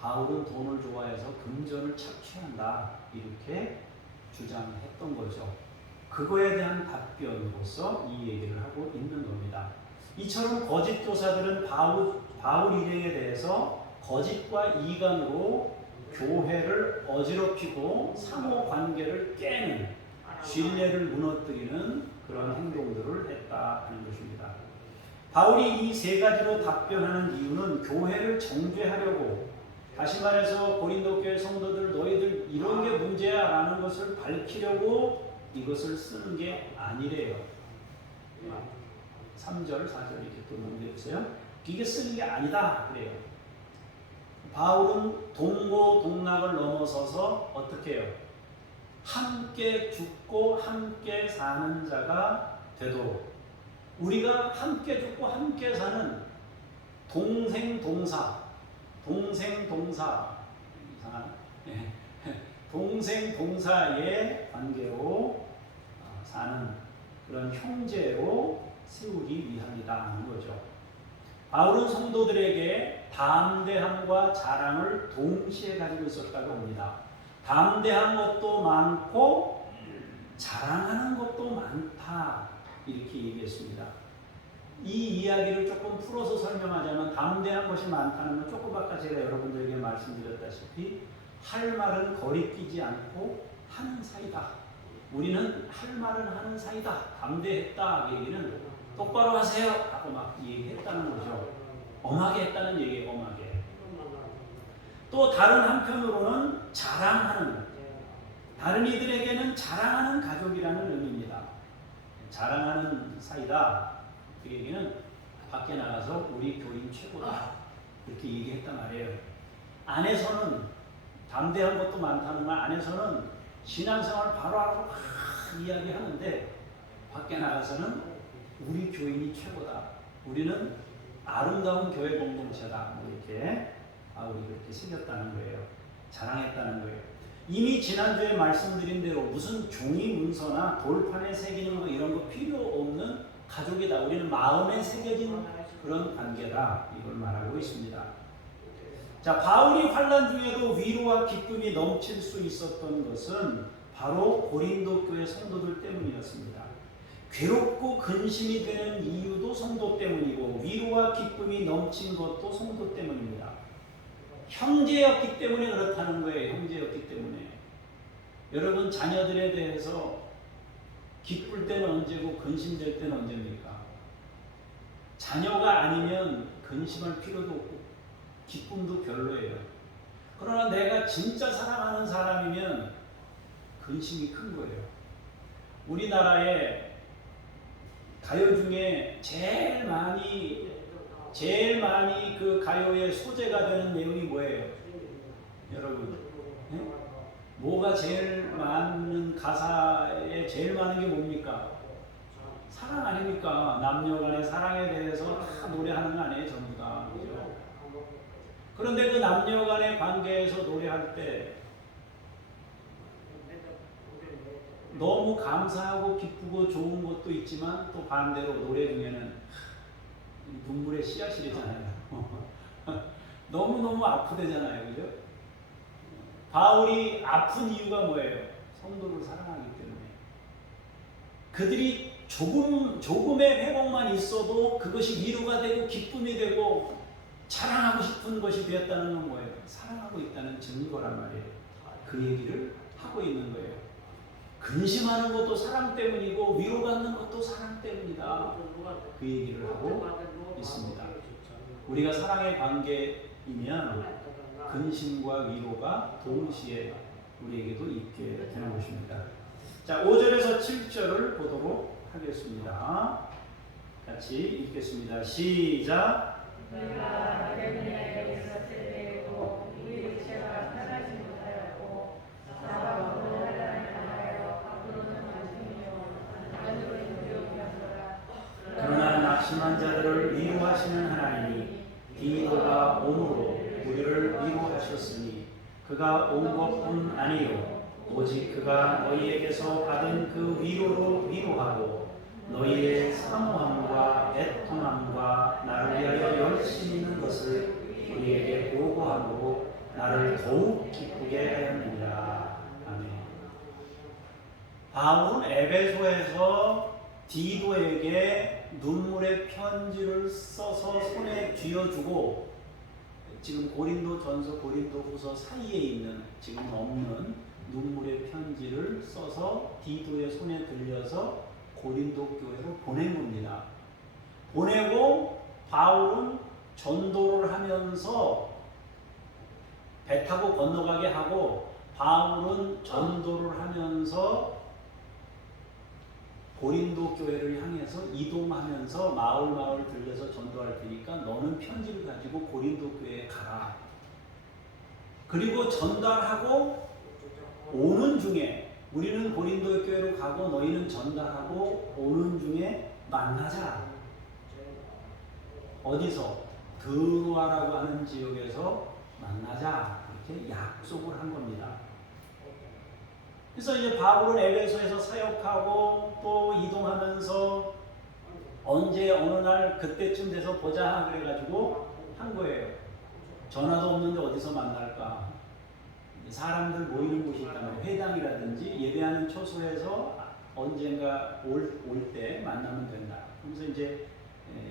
바울은 돈을 좋아해서 금전을 착취한다. 이렇게 주장했던 거죠. 그거에 대한 답변으로서 이 얘기를 하고 있는 겁니다. 이처럼 거짓 교사들은 바울 일행에 대해서 거짓과 이간으로 교회를 어지럽히고 상호 관계를 깨는 신뢰를 무너뜨리는 그런 행동들을 했다 하는 것입니다. 바울이 이 세 가지로 답변하는 이유는 교회를 정죄하려고, 다시 말해서 고린도 교회 성도들 너희들 이런 게 문제야 라는 것을 밝히려고 이것을 쓰는 게 아니래요. 3절, 4절 이렇게 또 넘겨주세요. 이게 쓰는 게 아니다 그래요. 바울은 동고 동락을 넘어서서 어떻게 해요? 함께 죽고 함께 사는 자가 되도록, 우리가 함께 죽고 함께 사는 동생동사 이상한 동생동사의 관계로 사는 그런 형제로 세우기 위함이다 하는 거죠. 바울은 성도들에게 담대함과 자랑을 동시에 가지고 있었다고 합니다. 담대한 것도 많고 자랑하는 것도 많다 이렇게 얘기했습니다. 이 이야기를 조금 풀어서 설명하자면 담대한 것이 많다는 건 조금 아까 제가 여러분들에게 말씀드렸다시피 할 말은 거리끼지 않고 하는 사이다. 우리는 할 말은 하는 사이다. 담대했다. 얘기는 똑바로 하세요 하고 막 얘기했다는 거죠. 엄하게 했다는 얘기예요. 엄하게. 또 다른 한편으로는 자랑하는, 다른 이들에게는 자랑하는 가족이라는 의미입니다. 자랑하는 사이다. 그 얘기는 밖에 나가서 우리 교인 최고다 이렇게 얘기했단 말이에요. 안에서는 담대한 것도 많다는 말, 안에서는 신앙생활 바로바로 막 이야기하는데 밖에 나가서는 우리 교인이 최고다. 우리는 아름다운 교회 공동체다. 뭐 이렇게 바울이 그렇게 새겼다는 거예요. 자랑했다는 거예요. 이미 지난주에 말씀드린 대로 무슨 종이 문서나 돌판에 새기는 거 이런 거 필요 없는 가족이다. 우리는 마음에 새겨진 그런 관계다. 이걸 말하고 있습니다. 자, 바울이 환난 중에도 위로와 기쁨이 넘칠 수 있었던 것은 바로 고린도 교회 성도들 때문이었습니다. 괴롭고 근심이 되는 이유도 성도 때문이고 위로와 기쁨이 넘친 것도 성도 때문입니다. 형제였기 때문에 그렇다는 거예요. 형제였기 때문에. 여러분 자녀들에 대해서 기쁠 때는 언제고 근심될 때는 언제입니까? 자녀가 아니면 근심할 필요도 없고 기쁨도 별로예요. 그러나 내가 진짜 사랑하는 사람이면 근심이 큰 거예요. 우리나라에 가요 중에 제일 많이 그 가요의 소재가 되는 내용이 뭐예요? 여러분, 네? 뭐가 제일 많은 가사에 제일 많은 게 뭡니까? 사랑 아닙니까? 남녀간의 사랑에 대해서 다 노래하는 거 아니에요, 전부 다. 그죠? 그런데 그 남녀간의 관계에서 노래할 때 너무 감사하고 기쁘고 좋은 것도 있지만 또 반대로 노래 중에는 눈물의 씨앗이잖아요. 너무너무 아프대잖아요. 그죠? 바울이 아픈 이유가 뭐예요? 성도를 사랑하기 때문에. 그들이 조금의 회복만 있어도 그것이 위로가 되고 기쁨이 되고 자랑하고 싶은 것이 되었다는 건 뭐예요? 사랑하고 있다는 증거란 말이에요. 그 얘기를 하고 있는 거예요. 근심하는 것도 사랑 때문이고 위로받는 것도 사랑 때문이다. 그 얘기를 하고 있습니다. 우리가 사랑의 관계이면 근심과 위로가 동시에 우리에게도 있게 되는 것입니다. 자, 5절에서 7절을 보도록 하겠습니다. 같이 읽겠습니다. 시작. 내가 아베니아에 있었을 때에도 우리 육체가 편하지 못하였고 사방으로 환난을 당하여 앞으로는 나중이요 안으로는 두려움이었더라. 그러나 낙심한 자들을 위로하시는 하나님이 디도가 옴으로 우리를 위로하셨으니 그가 온 것뿐 아니요 오직 그가 너희에게서 받은 그 위로로 위로하고 너희의 사모함과 애통함과 나를 위하여 열심히 있는 것을 우리에게 보고함으로 나를 더욱 기쁘게 하였느니라. 아멘. 바울은 에베소에서 디도에게 눈물의 편지를 써서 손에 쥐어주고 지금 고린도전서 고린도후서 사이에 있는 지금 없는 눈물의 편지를 써서 디도의 손에 들려서 고린도 교회로 보낸 겁니다. 보내고 바울은 전도를 하면서 배 타고 건너가게 하고 바울은 전도를 하면서 고린도 교회를 향해서 이동하면서 마을 들려서 전도할 테니까 너는 편지를 가지고 고린도 교회에 가라. 그리고 전달하고 오는 중에 우리는 고린도 교회로 가고 너희는 전달하고 오는 중에 만나자. 어디서? 드로아라고 하는 지역에서 만나자. 이렇게 약속을 한 겁니다. 그래서 이제 바울은 에베소에서 사역하고 또 이동하면서 언제 어느 날 그때쯤 돼서 보자 그래가지고 한 거예요. 전화도 없는데 어디서 만날까? 사람들 모이는 곳이 있다면 회당이라든지 예배하는 초소에서 언젠가 올 때 만나면 된다. 그래서 이제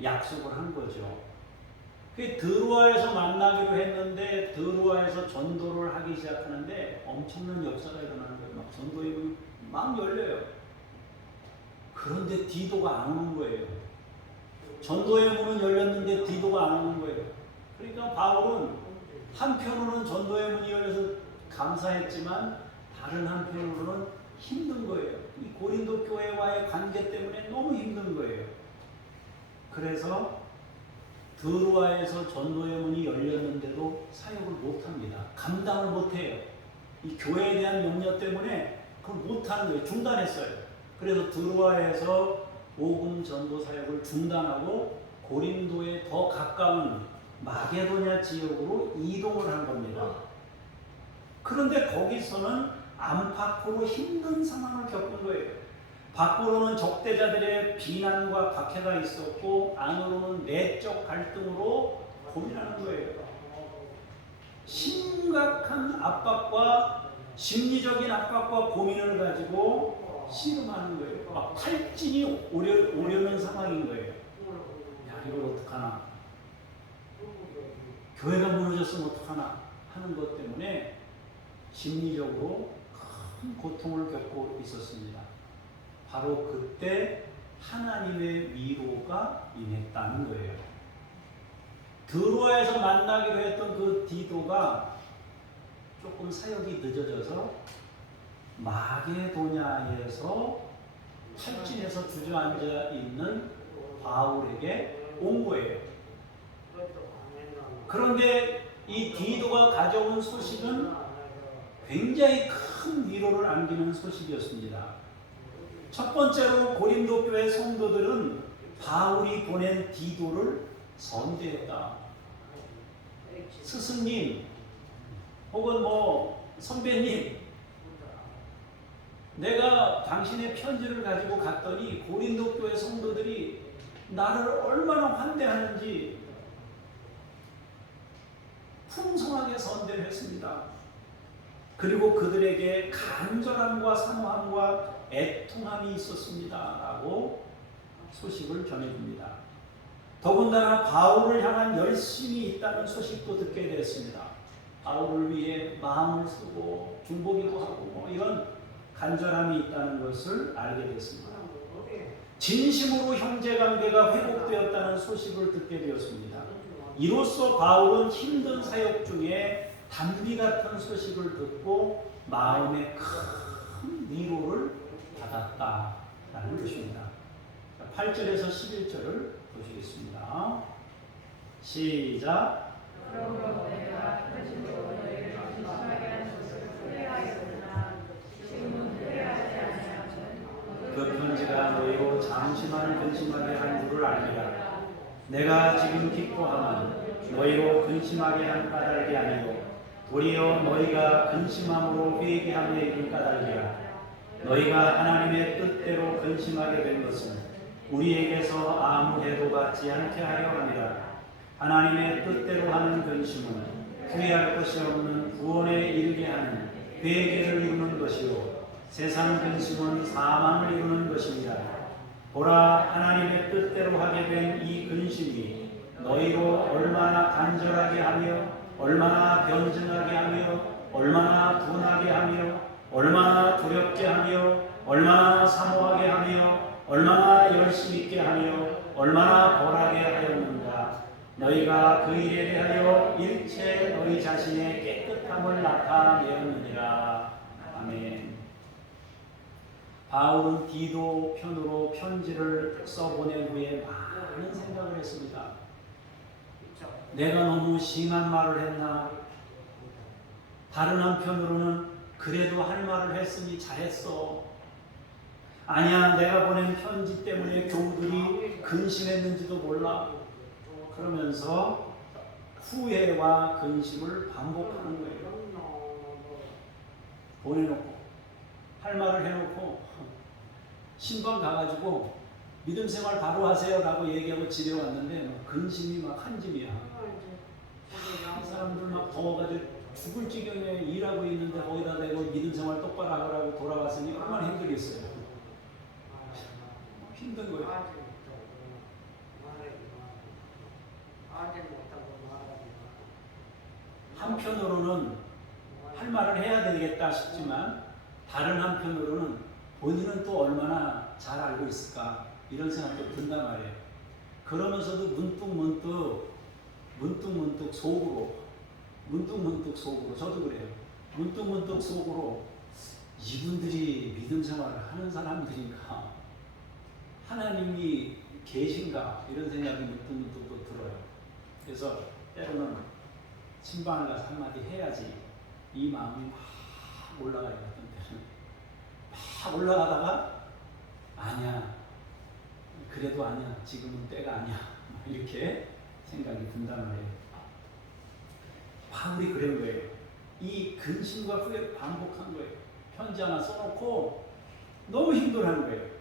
약속을 한 거죠. 드로아에서 만나기로 했는데 드로아에서 전도를 하기 시작하는데 엄청난 역사가 일어나는 거예요. 막 전도의 문이 막 열려요. 그런데 디도가 안 오는 거예요. 전도의 문은 열렸는데 디도가 안 오는 거예요. 그러니까 바울은 한편으로는 전도의 문이 열려서 감사했지만 다른 한편으로는 힘든 거예요. 이 고린도 교회와의 관계 때문에 너무 힘든 거예요. 그래서 드로아에서 전도의 문이 열렸는데도 사역을 못합니다. 감당을 못해요. 이 교회에 대한 염려 때문에 그걸 못하는 거예요. 중단했어요. 그래서 드로아에서 복음 전도 사역을 중단하고 고린도에 더 가까운 마게도냐 지역으로 이동을 한 겁니다. 그런데 거기서는 안팎으로 힘든 상황을 겪은 거예요. 밖으로는 적대자들의 비난과 박해가 있었고 안으로는 내적 갈등으로 고민하는 거예요. 심각한 압박과 심리적인 압박과 고민을 가지고 씨름하는 거예요. 막 탈진이 오려는 상황인 거예요. 야, 이걸 어떡하나? 교회가 무너졌으면 어떡하나? 하는 것 때문에 심리적으로 큰 고통을 겪고 있었습니다. 바로 그때 하나님의 위로가 임했다는 거예요. 드로아에서 만나기로 했던 그 디도가 조금 사역이 늦어져서 마게도냐에서 탈진해서 주저앉아 있는 바울에게 온 거예요. 그런데 이 디도가 가져온 소식은 굉장히 큰 위로를 안기는 소식이었습니다. 첫 번째로 고린도 교회 성도들은 바울이 보낸 디도를 선대했다. 스승님 혹은 선배님, 내가 당신의 편지를 가지고 갔더니 고린도 교회 성도들이 나를 얼마나 환대하는지 풍성하게 선대를 했습니다. 그리고 그들에게 간절함과 사모함과 애통함이 있었습니다. 라고 소식을 전해줍니다. 더군다나 바울을 향한 열심이 있다는 소식도 듣게 되었습니다. 바울을 위해 마음을 쓰고 중보기도 하고 이런 간절함이 있다는 것을 알게 됐습니다. 진심으로 형제관계가 회복되었다는 소식을 듣게 되었습니다. 이로써 바울은 힘든 사역 중에 단비 같은 소식을 듣고 마음에 큰 위로를 받았다라는 것입니다. 8절에서 11절을 보시겠습니다. 시작. 그러므로 내가 편지로 너희를 심하게 한 것을 후회하였으나 지금은 후회하지 아니하면 그 편지가 너희로 잠시만 근심하게 한 줄을 알리라. 내가 지금 기뻐하면 너희로 근심하게 한 까닭이 아니요 도리어 너희가 근심함으로 회개함에 이른 까닭이라. 너희가 하나님의 뜻대로 근심하게 된 것은 우리에게서 아무 해도 받지 않게 하려 함이라. 하나님의 뜻대로 하는 근심은 후회할 것이 없는 구원에 이르게 하는 회개를 이루는 것이요 세상 근심은 사망을 이루는 것입니다. 보라, 하나님의 뜻대로 하게 된 이 근심이 너희로 얼마나 간절하게 하며 얼마나 변증하게 하며 얼마나 분하게 하며 얼마나 두렵게 하며 얼마나 사모하게 하며 얼마나 열심 있게 하며 얼마나 벌하게 하였는가. 너희가 그 일에 대하여 일체 너희 자신의 깨끗함을 나타내었느니라. 아멘. 바울은 디도 편으로 편지를 써보낸 후에 많은 생각을 했습니다. 내가 너무 심한 말을 했나? 다른 한편으로는 그래도 할 말을 했으니 잘했어. 아니야, 내가 보낸 편지 때문에 교우들이 근심했는지도 몰라. 그러면서 후회와 근심을 반복하는 거예요. 보내놓고 할 말을 해놓고 신방 가가지고 믿음 생활 바로 하세요 라고 얘기하고 집에 왔는데 근심이 막 한 짐이야. 이 사람들 막 더워가지고 죽을 지경에 일하고 있는데 거기다 대고 믿음 생활 똑바로 하라고 돌아왔으니 얼마나 힘들겠어요. 힘든 거예요. 한편으로는 할 말을 해야 되겠다 싶지만 다른 한편으로는 본인은 또 얼마나 잘 알고 있을까 이런 생각도 든단 말이에요. 그러면서도 문득 속으로 저도 그래요. 문득 속으로 이분들이 믿음 생활을 하는 사람들인가, 하나님이 계신가 이런 생각이 문득 또 들어요. 그래서 때로는 신방을 가서 한마디 해야지 이 마음이 막 올라가요. 어떤 때는 막 올라가다가 아니야, 그래도 아니야, 지금은 때가 아니야, 이렇게 생각이 든단 말이에요. 바울이 그런 거예요. 이 근심과 후회를 반복한 거예요. 편지 하나 써놓고 너무 힘들어하는 거예요.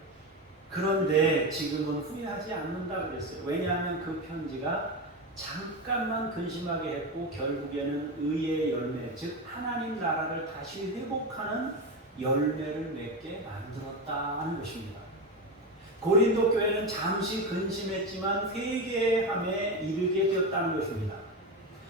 그런데 지금은 후회하지 않는다 그랬어요. 왜냐하면 그 편지가 잠깐만 근심하게 했고 결국에는 의의 열매, 즉 하나님 나라를 다시 회복하는 열매를 맺게 만들었다는 것입니다. 고린도 교회는 잠시 근심했지만 회개함에 이르게 되었다는 것입니다.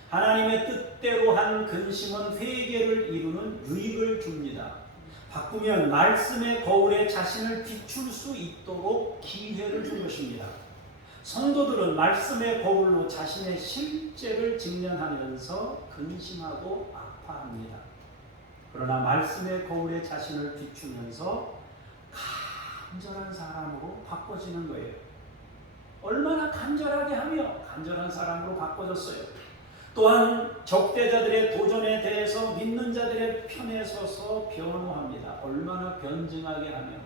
하나님의 뜻대로 한 근심은 회개를 이루는 유익을 줍니다. 바꾸면 말씀의 거울에 자신을 비출 수 있도록 기회를 준 것입니다. 성도들은 말씀의 거울로 자신의 실제를 직면하면서 근심하고 아파합니다. 그러나 말씀의 거울에 자신을 비추면서 간절한 사람으로 바꿔지는 거예요. 얼마나 간절하게 하며 간절한 사람으로 바꿔졌어요. 또한 적대자들의 도전에 대해서 믿는 자들의 편에 서서 변호합니다. 얼마나 변증하게 하며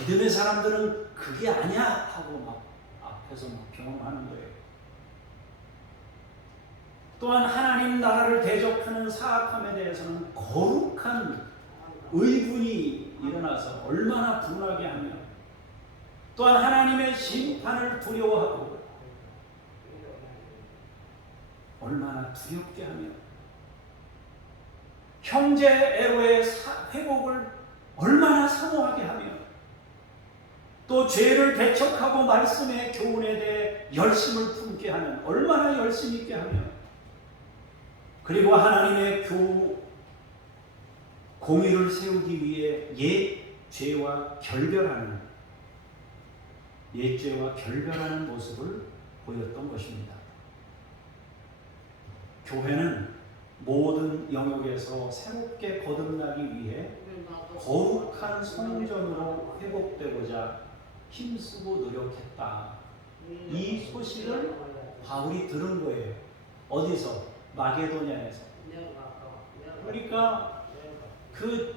믿음의 사람들은 그게 아니야 하고 막 앞에서 막 변호하는 거예요. 또한 하나님 나라를 대적하는 사악함에 대해서는 거룩한 의분이 일어나서 얼마나 분하게 하며 또한 하나님의 심판을 두려워하고 얼마나 두렵게 하며 형제 애로의 회복을 얼마나 사모하게 하며 또 죄를 대척하고 말씀의 교훈에 대해 열심을 품게 하는 얼마나 열심 있게 하며 그리고 하나님의 공의를 세우기 위해 옛 죄와 결별하는 모습을 보였던 것입니다. 교회는 모든 영역에서 새롭게 거듭나기 위해 거룩한 성전으로 회복되고자 힘쓰고 노력했다. 이 소식을 바울이 들은 거예요. 어디서? 마게도냐에서. 그러니까 그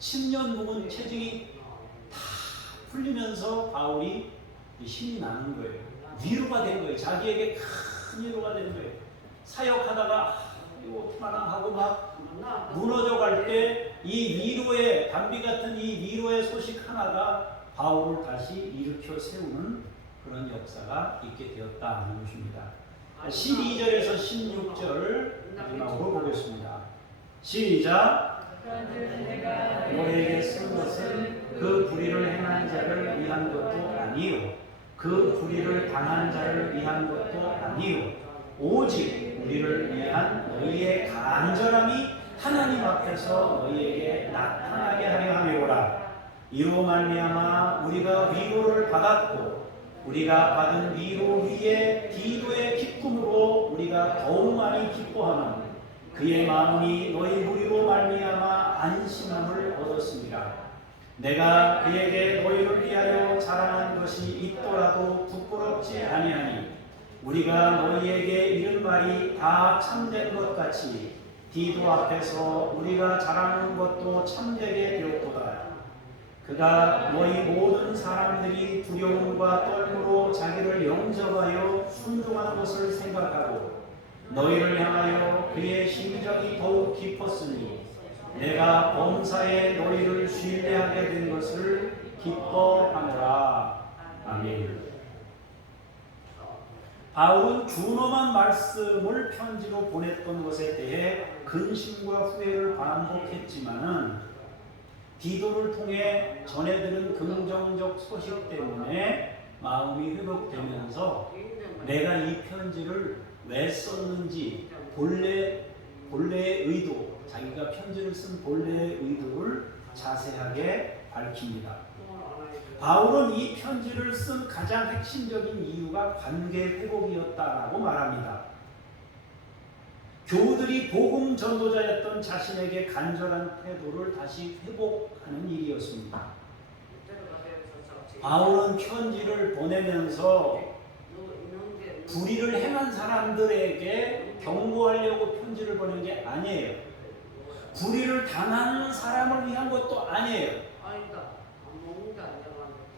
10년 묵은 체증이 다 풀리면서 바울이 힘이 나는 거예요. 위로가 된 거예요. 자기에게 큰 위로가 되는 거예요. 사역하다가 이거 어떡하나 하고 막 무너져 갈 때 이 위로의 담비 같은 이 위로의 소식 하나가 바울을 다시 일으켜 세우는 그런 역사가 있게 되었다는 것입니다. 12절에서 16절 마지막으로 보겠습니다. 시작. 너에게 쓴 것은 그 불의를 행한 자를 위한 것도 아니요 그 불의를 당한 자를 위한 것도 아니요 오직 우리를 위한 너희의 간절함이 하나님 앞에서 너희에게 나타나게 하려 함이로라. 이로 말미암아 우리가 위로를 받았고 우리가 받은 위로 위에 디도의 기쁨으로 우리가 더욱 많이 기뻐하는 그의 마음이 너희 무리로 말미암아 안심함을 얻었습니다. 내가 그에게 너희를 위하여 자랑한 것이 있더라도 부끄럽지 아니하니 우리가 너희에게 이른 말이 다 참된 것 같이 디도 앞에서 우리가 자랑하는 것도 참되게 되었도다. 그가 너희 모든 사람들이 두려움과 떨므로 자기를 영접하여 순종한 것을 생각하고 너희를 향하여 그의 심정이 더욱 깊었으니 내가 범사에 너희를 신뢰하게 된 것을 기뻐하노라. 아멘. 바울은 준엄한 말씀을 편지로 보냈던 것에 대해 근심과 후회를 반복했지만은 디도를 통해 전해들은 긍정적 소식 때문에 마음이 회복되면서 내가 이 편지를 왜 썼는지 본래의 의도, 자기가 편지를 쓴 본래의 의도를 자세하게 밝힙니다. 바울은 이 편지를 쓴 가장 핵심적인 이유가 관계 회복이었다라고 말합니다. 교우들이 복음 전도자였던 자신에게 간절한 태도를 다시 회복하는 일이었습니다. 바울은 편지를 보내면서 불의를 행한 사람들에게 경고하려고 편지를 보낸 게 아니에요. 불의를 당한 사람을 위한 것도 아니에요.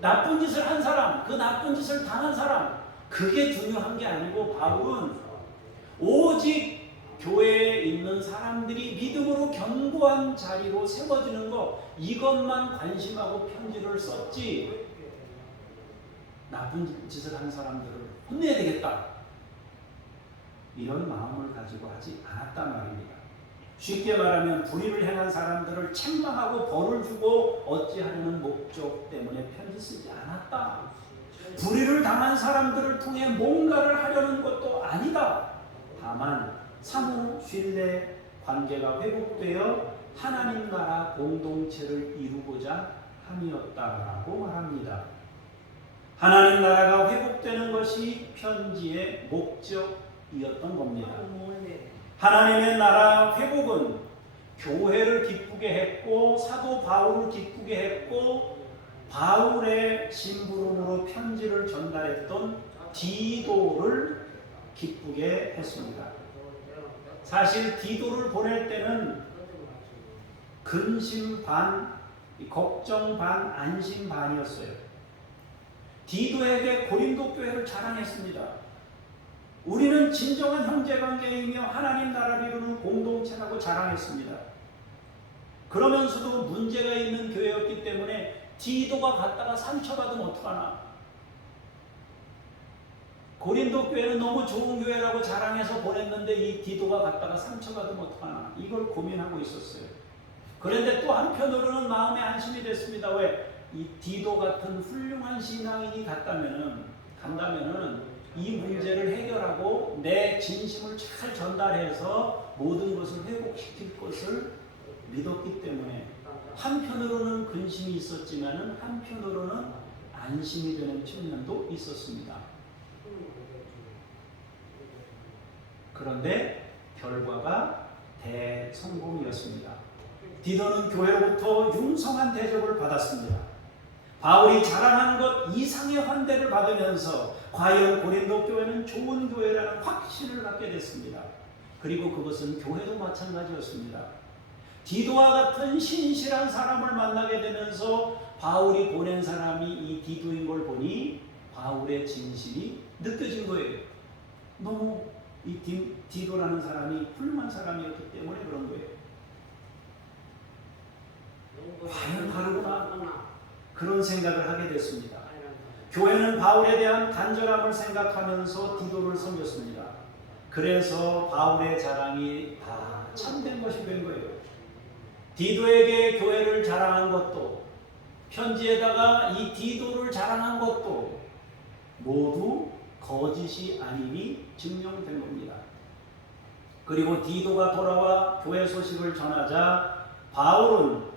나쁜 짓을 한 사람, 그 나쁜 짓을 당한 사람, 그게 중요한 게 아니고 바울은 오직 교회에 있는 사람들이 믿음으로 견고한 자리로 세워지는 것, 이것만 관심하고 편지를 썼지, 나쁜 짓을 한 사람들을 혼내야 되겠다, 이런 마음을 가지고 하지 않았단 말입니다. 쉽게 말하면 불의를 행한 사람들을 책망하고 벌을 주고 어찌하려는 목적 때문에 편지 쓰지 않았다. 불의를 당한 사람들을 통해 뭔가를 하려는 것도 아니다. 다만 상호 신뢰 관계가 회복되어 하나님 나라 공동체를 이루고자 함이었다라고 말합니다. 하나님 나라가 회복되는 것이 편지의 목적이었던 겁니다. 하나님의 나라 회복은 교회를 기쁘게 했고 사도 바울을 기쁘게 했고 바울의 심부름으로 편지를 전달했던 디도를 기쁘게 했습니다. 사실 디도를 보낼 때는 근심 반, 걱정 반, 안심 반이었어요. 디도에게 고린도 교회를 자랑했습니다. 우리는 진정한 형제관계이며 하나님 나라를 이루는 공동체라고 자랑했습니다. 그러면서도 문제가 있는 교회였기 때문에 디도가 갔다가 상처받으면 어떡하나. 고린도 교회는 너무 좋은 교회라고 자랑해서 보냈는데 이 디도가 갔다가 상처받으면 어떡하나. 이걸 고민하고 있었어요. 그런데 또 한편으로는 마음에 안심이 됐습니다. 왜? 이 디도 같은 훌륭한 신앙인이 간다면은 이 문제를 해결하고 내 진심을 잘 전달해서 모든 것을 회복시킬 것을 믿었기 때문에 한편으로는 근심이 있었지만 한편으로는 안심이 되는 측면도 있었습니다. 그런데 결과가 대성공이었습니다. 디도는 교회로부터 융성한 대접을 받았습니다. 바울이 자랑한 것 이상의 환대를 받으면서 과연 고린도 교회는 좋은 교회라는 확신을 갖게 됐습니다. 그리고 그것은 교회도 마찬가지였습니다. 디도와 같은 신실한 사람을 만나게 되면서 바울이 보낸 사람이 이 디도인 걸 보니 바울의 진실이 느껴진 거예요. 너무 이 디도라는 사람이 훌륭한 사람이었기 때문에 그런 거예요. 과연 다르구나, 그런 생각을 하게 됐습니다. 교회는 바울에 대한 간절함을 생각하면서 디도를 섬겼습니다. 그래서 바울의 자랑이 다 참된 것이 된 거예요. 디도에게 교회를 자랑한 것도, 편지에다가 이 디도를 자랑한 것도 모두 거짓이 아님이 증명된 겁니다. 그리고 디도가 돌아와 교회 소식을 전하자 바울은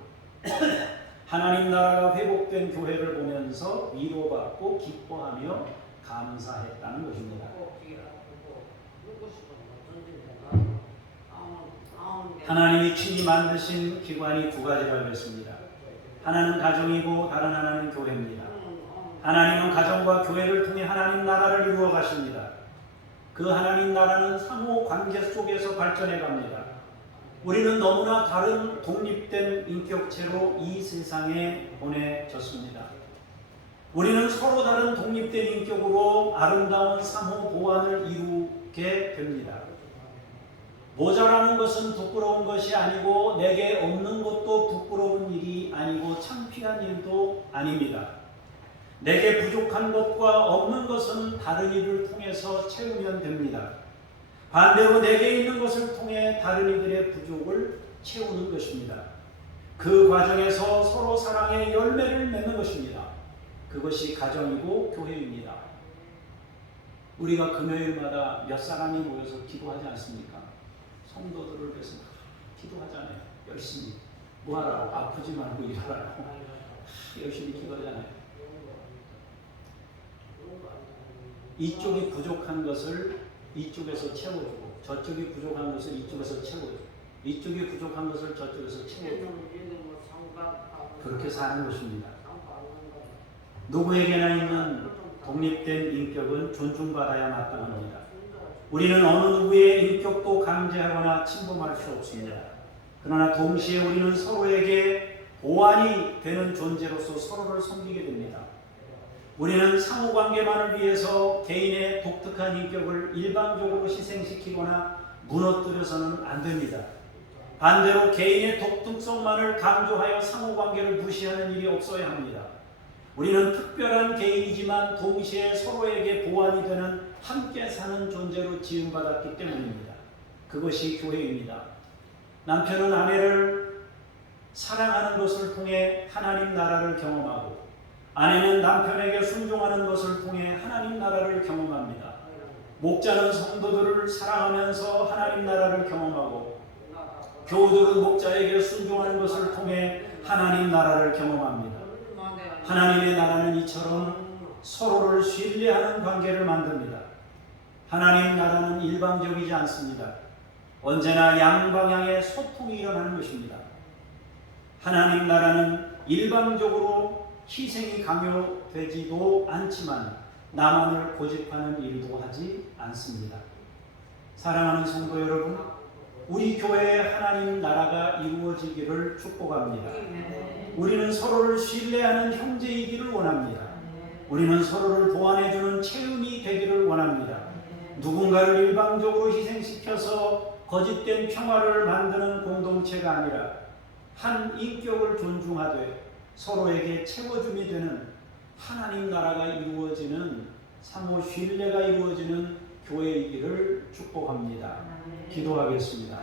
하나님 나라가 회복된 교회를 보면서 위로받고 기뻐하며 감사했다는 것입니다. 하나님이 친히 만드신 기관이 두 가지라고 했습니다. 하나는 가정이고 다른 하나는 교회입니다. 하나님은 가정과 교회를 통해 하나님 나라를 이루어 가십니다. 그 하나님 나라는 상호 관계 속에서 발전해 갑니다. 우리는 너무나 다른 독립된 인격체로 이 세상에 보내졌습니다. 우리는 서로 다른 독립된 인격으로 아름다운 상호 보완을 이루게 됩니다. 모자라는 것은 부끄러운 것이 아니고 내게 없는 것도 부끄러운 일이 아니고 창피한 일도 아닙니다. 내게 부족한 것과 없는 것은 다른 이를 통해서 채우면 됩니다. 반대로 내게 있는 것을 통해 다른 이들의 부족을 채우는 것입니다. 그 과정에서 서로 사랑의 열매를 맺는 것입니다. 그것이 가정이고 교회입니다. 우리가 금요일마다 몇 사람이 모여서 기도하지 않습니까? 성도들을 위해서 기도하잖아요. 열심히. 뭐하라고? 아프지 말고 일하라고. 열심히 기도하잖아요. 이쪽이 부족한 것을 이쪽에서 채워주고, 저쪽이 부족한 것을 이쪽에서 채워주고, 이쪽이 부족한 것을 저쪽에서 채워주고, 그렇게 사는 것입니다. 누구에게나 있는 독립된 인격은 존중받아야 마땅합니다. 우리는 어느 누구의 인격도 강제하거나 침범할 수 없습니다. 그러나 동시에 우리는 서로에게 보완이 되는 존재로서 서로를 섬기게 됩니다. 우리는 상호관계만을 위해서 개인의 독특한 인격을 일방적으로 희생시키거나 무너뜨려서는 안 됩니다. 반대로 개인의 독특성만을 강조하여 상호관계를 무시하는 일이 없어야 합니다. 우리는 특별한 개인이지만 동시에 서로에게 보완이 되는 함께 사는 존재로 지음받았기 때문입니다. 그것이 교회입니다. 남편은 아내를 사랑하는 것을 통해 하나님 나라를 경험하고, 아내는 남편에게 순종하는 것을 통해 하나님 나라를 경험합니다. 목자는 성도들을 사랑하면서 하나님 나라를 경험하고, 교우들은 목자에게 순종하는 것을 통해 하나님 나라를 경험합니다. 하나님의 나라는 이처럼 서로를 신뢰하는 관계를 만듭니다. 하나님 나라는 일방적이지 않습니다. 언제나 양방향의 소통이 일어나는 것입니다. 하나님 나라는 일방적으로 희생이 강요되지도 않지만 나만을 고집하는 일도 하지 않습니다. 사랑하는 성도 여러분, 우리 교회의 하나님 나라가 이루어지기를 축복합니다. 우리는 서로를 신뢰하는 형제이기를 원합니다. 우리는 서로를 보완해주는 체험이 되기를 원합니다. 누군가를 일방적으로 희생시켜서 거짓된 평화를 만드는 공동체가 아니라 한 인격을 존중하되 서로에게 채워줌이 되는 하나님 나라가 이루어지는, 상호 신뢰가 이루어지는 교회이기를 축복합니다. 기도하겠습니다.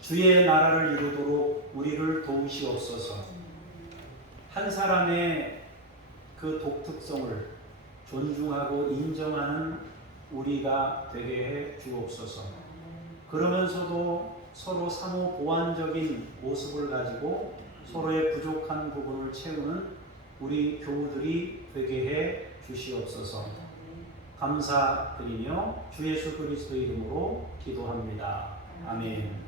주의 나라를 이루도록 우리를 도우시옵소서. 한 사람의 그 독특성을 존중하고 인정하는 우리가 되게 해 주옵소서. 그러면서도 서로 상호 보완적인 모습을 가지고 서로의 부족한 부분을 채우는 우리 교우들이 되게 해 주시옵소서. 감사드리며 주 예수 그리스도 이름으로 기도합니다. 아멘.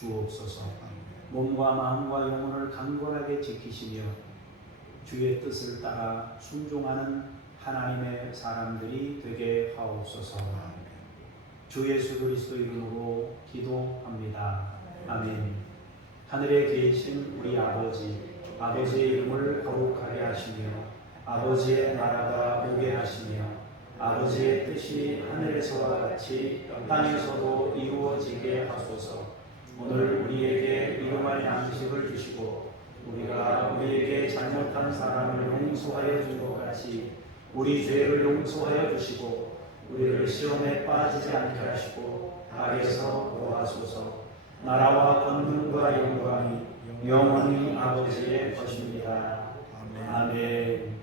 주옵소서. 몸과 마음과 영혼을 강건하게 지키시며 주의 뜻을 따라 순종하는 하나님의 사람들이 되게 하옵소서. 주 예수 그리스도 이름으로 기도합니다. 아멘. 하늘에 계신 우리 아버지의 이름을 거룩하게 하시며 아버지의 나라가 오게 하시며 아버지의 뜻이 하늘에서와 같이 땅에서도 이루어지게 하소서. 오늘 우리에게 일용할 양식을 주시고 우리가 우리에게 잘못한 사람을 용서하여 준 것 같이 우리 죄를 용서하여 주시고 우리를 시험에 빠지지 않게 하시고 악에서 구하소서. 나라와 권능과 영광이 영원히 아버지의 것입니다. 아멘.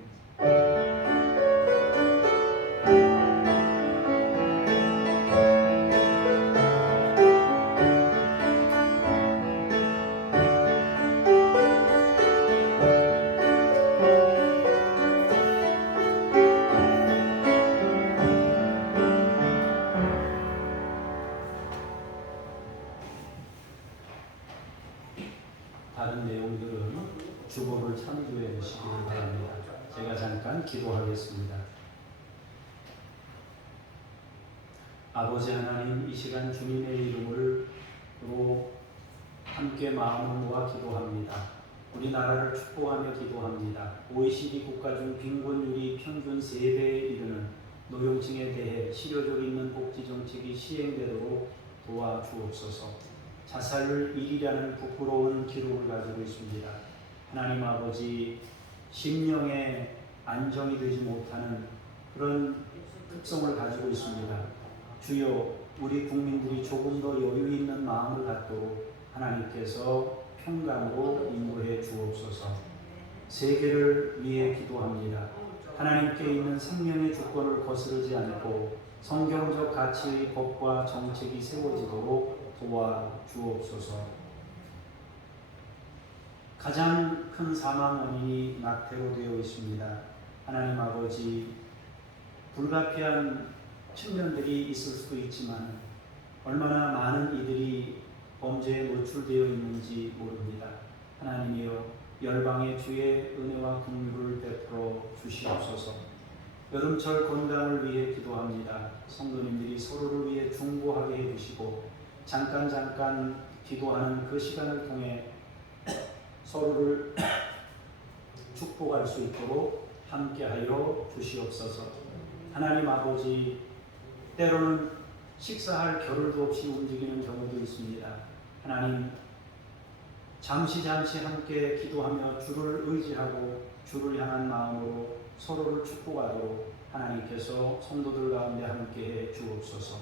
다른 내용들은 주보를 참조해 주시기 바랍니다. 제가 잠깐 기도하겠습니다. 아버지 하나님, 이 시간 주님의 이름으로 함께 마음을 모아 기도합니다. 우리나라를 축복하며 기도합니다. OECD 국가 중 빈곤율이 평균 3배에 이르는 노령층에 대해 실효적 있는 복지정책이 시행되도록 도와주옵소서. 자살을 1위라는 부끄러운 기록을 가지고 있습니다. 하나님 아버지, 심령에 안정이 되지 못하는 그런 특성을 가지고 있습니다. 주여, 우리 국민들이 조금 더 여유 있는 마음을 갖도록 하나님께서 평강으로 인도해 주옵소서. 세계를 위해 기도합니다. 하나님께 있는 생명의 주권을 거스르지 않고 성경적 가치의 법과 정책이 세워지도록 도와주옵소서. 가장 큰 사망 원인이 낙태로 되어 있습니다. 하나님 아버지, 불가피한 측면들이 있을 수도 있지만 얼마나 많은 이들이 범죄에 노출되어 있는지 모릅니다. 하나님이여, 열방의 주의 은혜와 긍휼을 베풀어 주시옵소서. 여름철 건강을 위해 기도합니다. 성도님들이 서로를 위해 중보하게 해주시고 잠깐 기도하는 그 시간을 통해 서로를 축복할 수 있도록 함께하여 주시옵소서. 하나님 아버지, 때로는 식사할 겨를도 없이 움직이는 경우도 있습니다. 하나님, 잠시 함께 기도하며 주를 의지하고 주를 향한 마음으로 서로를 축복하도록 하나님께서 성도들 가운데 함께해 주옵소서.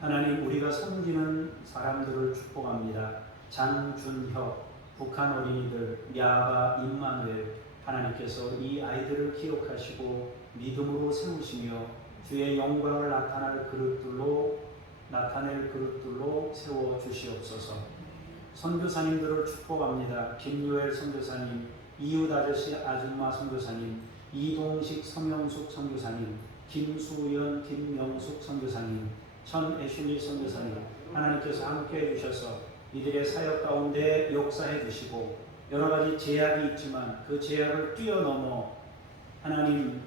하나님, 우리가 섬기는 사람들을 축복합니다. 장준혁, 북한 어린이들, 야바, 임마누엘, 하나님께서 이 아이들을 기억하시고 믿음으로 세우시며 주의 영광을 나타낼 그릇들로 세워 주시옵소서. 선교사님들을 축복합니다. 김유엘 선교사님, 이웃 아저씨 아줌마 선교사님, 이동식 성영숙 선교사님, 김수연 김명숙 선교사님, 천애슐리 선교사님, 하나님께서 함께해 주셔서 이들의 사역 가운데 역사해 주시고 여러 가지 제약이 있지만 그 제약을 뛰어넘어 하나님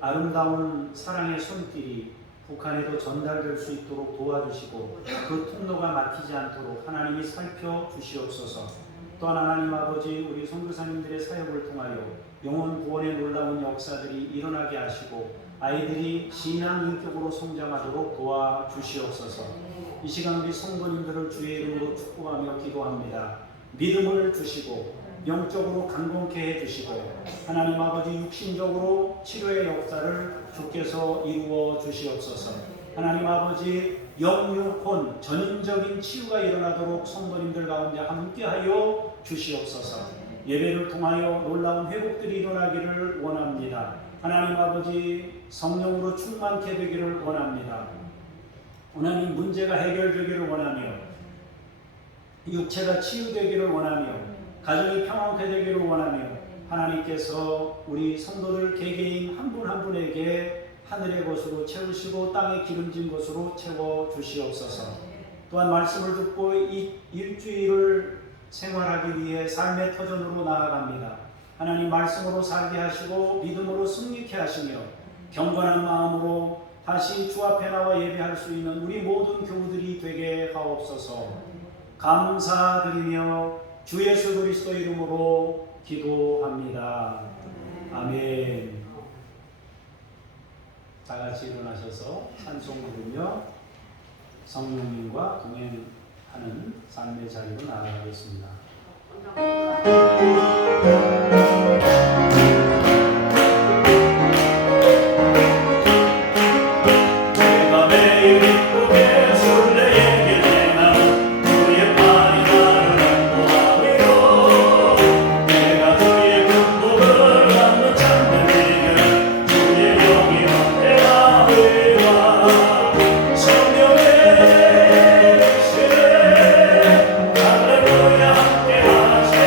아름다운 사랑의 손길이 북한에도 전달될 수 있도록 도와주시고 그 통로가 막히지 않도록 하나님이 살펴주시옵소서. 또한 하나님 아버지, 우리 선교사님들의 사역을 통하여 영혼 구원의 놀라운 역사들이 일어나게 하시고 아이들이 신앙 인격으로 성장하도록 도와주시옵소서. 이 시간 우리 성도님들을 주의 이름으로 축복하며 기도합니다. 믿음을 주시고 영적으로 강건케 해주시고 하나님 아버지, 육신적으로 치료의 역사를 주께서 이루어 주시옵소서. 하나님 아버지, 영육혼 전인적인 치유가 일어나도록 성도님들 가운데 함께하여 주시옵소서. 예배를 통하여 놀라운 회복들이 일어나기를 원합니다. 하나님 아버지, 성령으로 충만케 되기를 원합니다. 하나님, 문제가 해결되기를 원하며 육체가 치유되기를 원하며 가정이 평안케 되기를 원하며 하나님께서 우리 성도들 개개인 한 분 한 분에게 하늘의 것으로 채우시고 땅에 기름진 것으로 채워 주시옵소서. 또한 말씀을 듣고 이 일주일을 생활하기 위해 삶의 터전으로 나아갑니다. 하나님 말씀으로 살게 하시고 믿음으로 승리케 하시며 경건한 마음으로 다시 주 앞에 나와 예배할 수 있는 우리 모든 교우들이 되게 하옵소서. 감사드리며 주 예수 그리스도 이름으로 기도합니다. 아멘. 다 같이 일어나셔서 찬송 부르며 성령님과 동행하는 삶의 자리로 나아가겠습니다. 내가 매일 기쁘게 순례의 길 행하는 주의 팔이 나를 안보하리로 내가 주의 극복을 받는 참된 비결 주의 영이 언제나 회와 성령의 시대 할렐루야 함께 하시네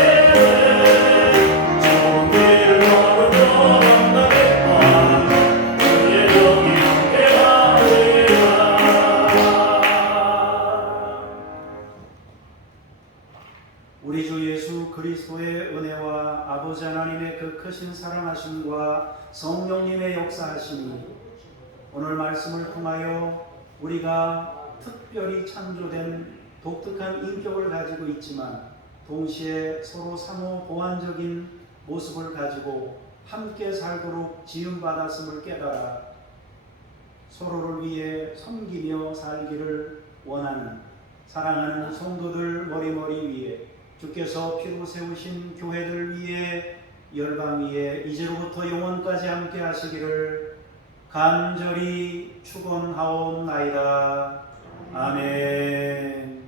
좋은 길을 걸으며 만나겠다 주의 영이 함께 하리라. 우리 주 예수 그리스도의 은혜와 아버지 하나님의 그 크신 사랑하심과 성령님의 역사하심이 오늘 말씀을 통하여 우리가 특별히 창조된 독특한 인격을 가지고 있지만 동시에 서로 상호 보완적인 모습을 가지고 함께 살도록 지음받았음을 깨달아 서로를 위해 섬기며 살기를 원하는 사랑하는 성도들 머리머리 위에 주께서 피로 세우신 교회들 위에 열방 위에 이제로부터 영원까지 함께 하시기를 간절히 축원하옵나이다. 아멘.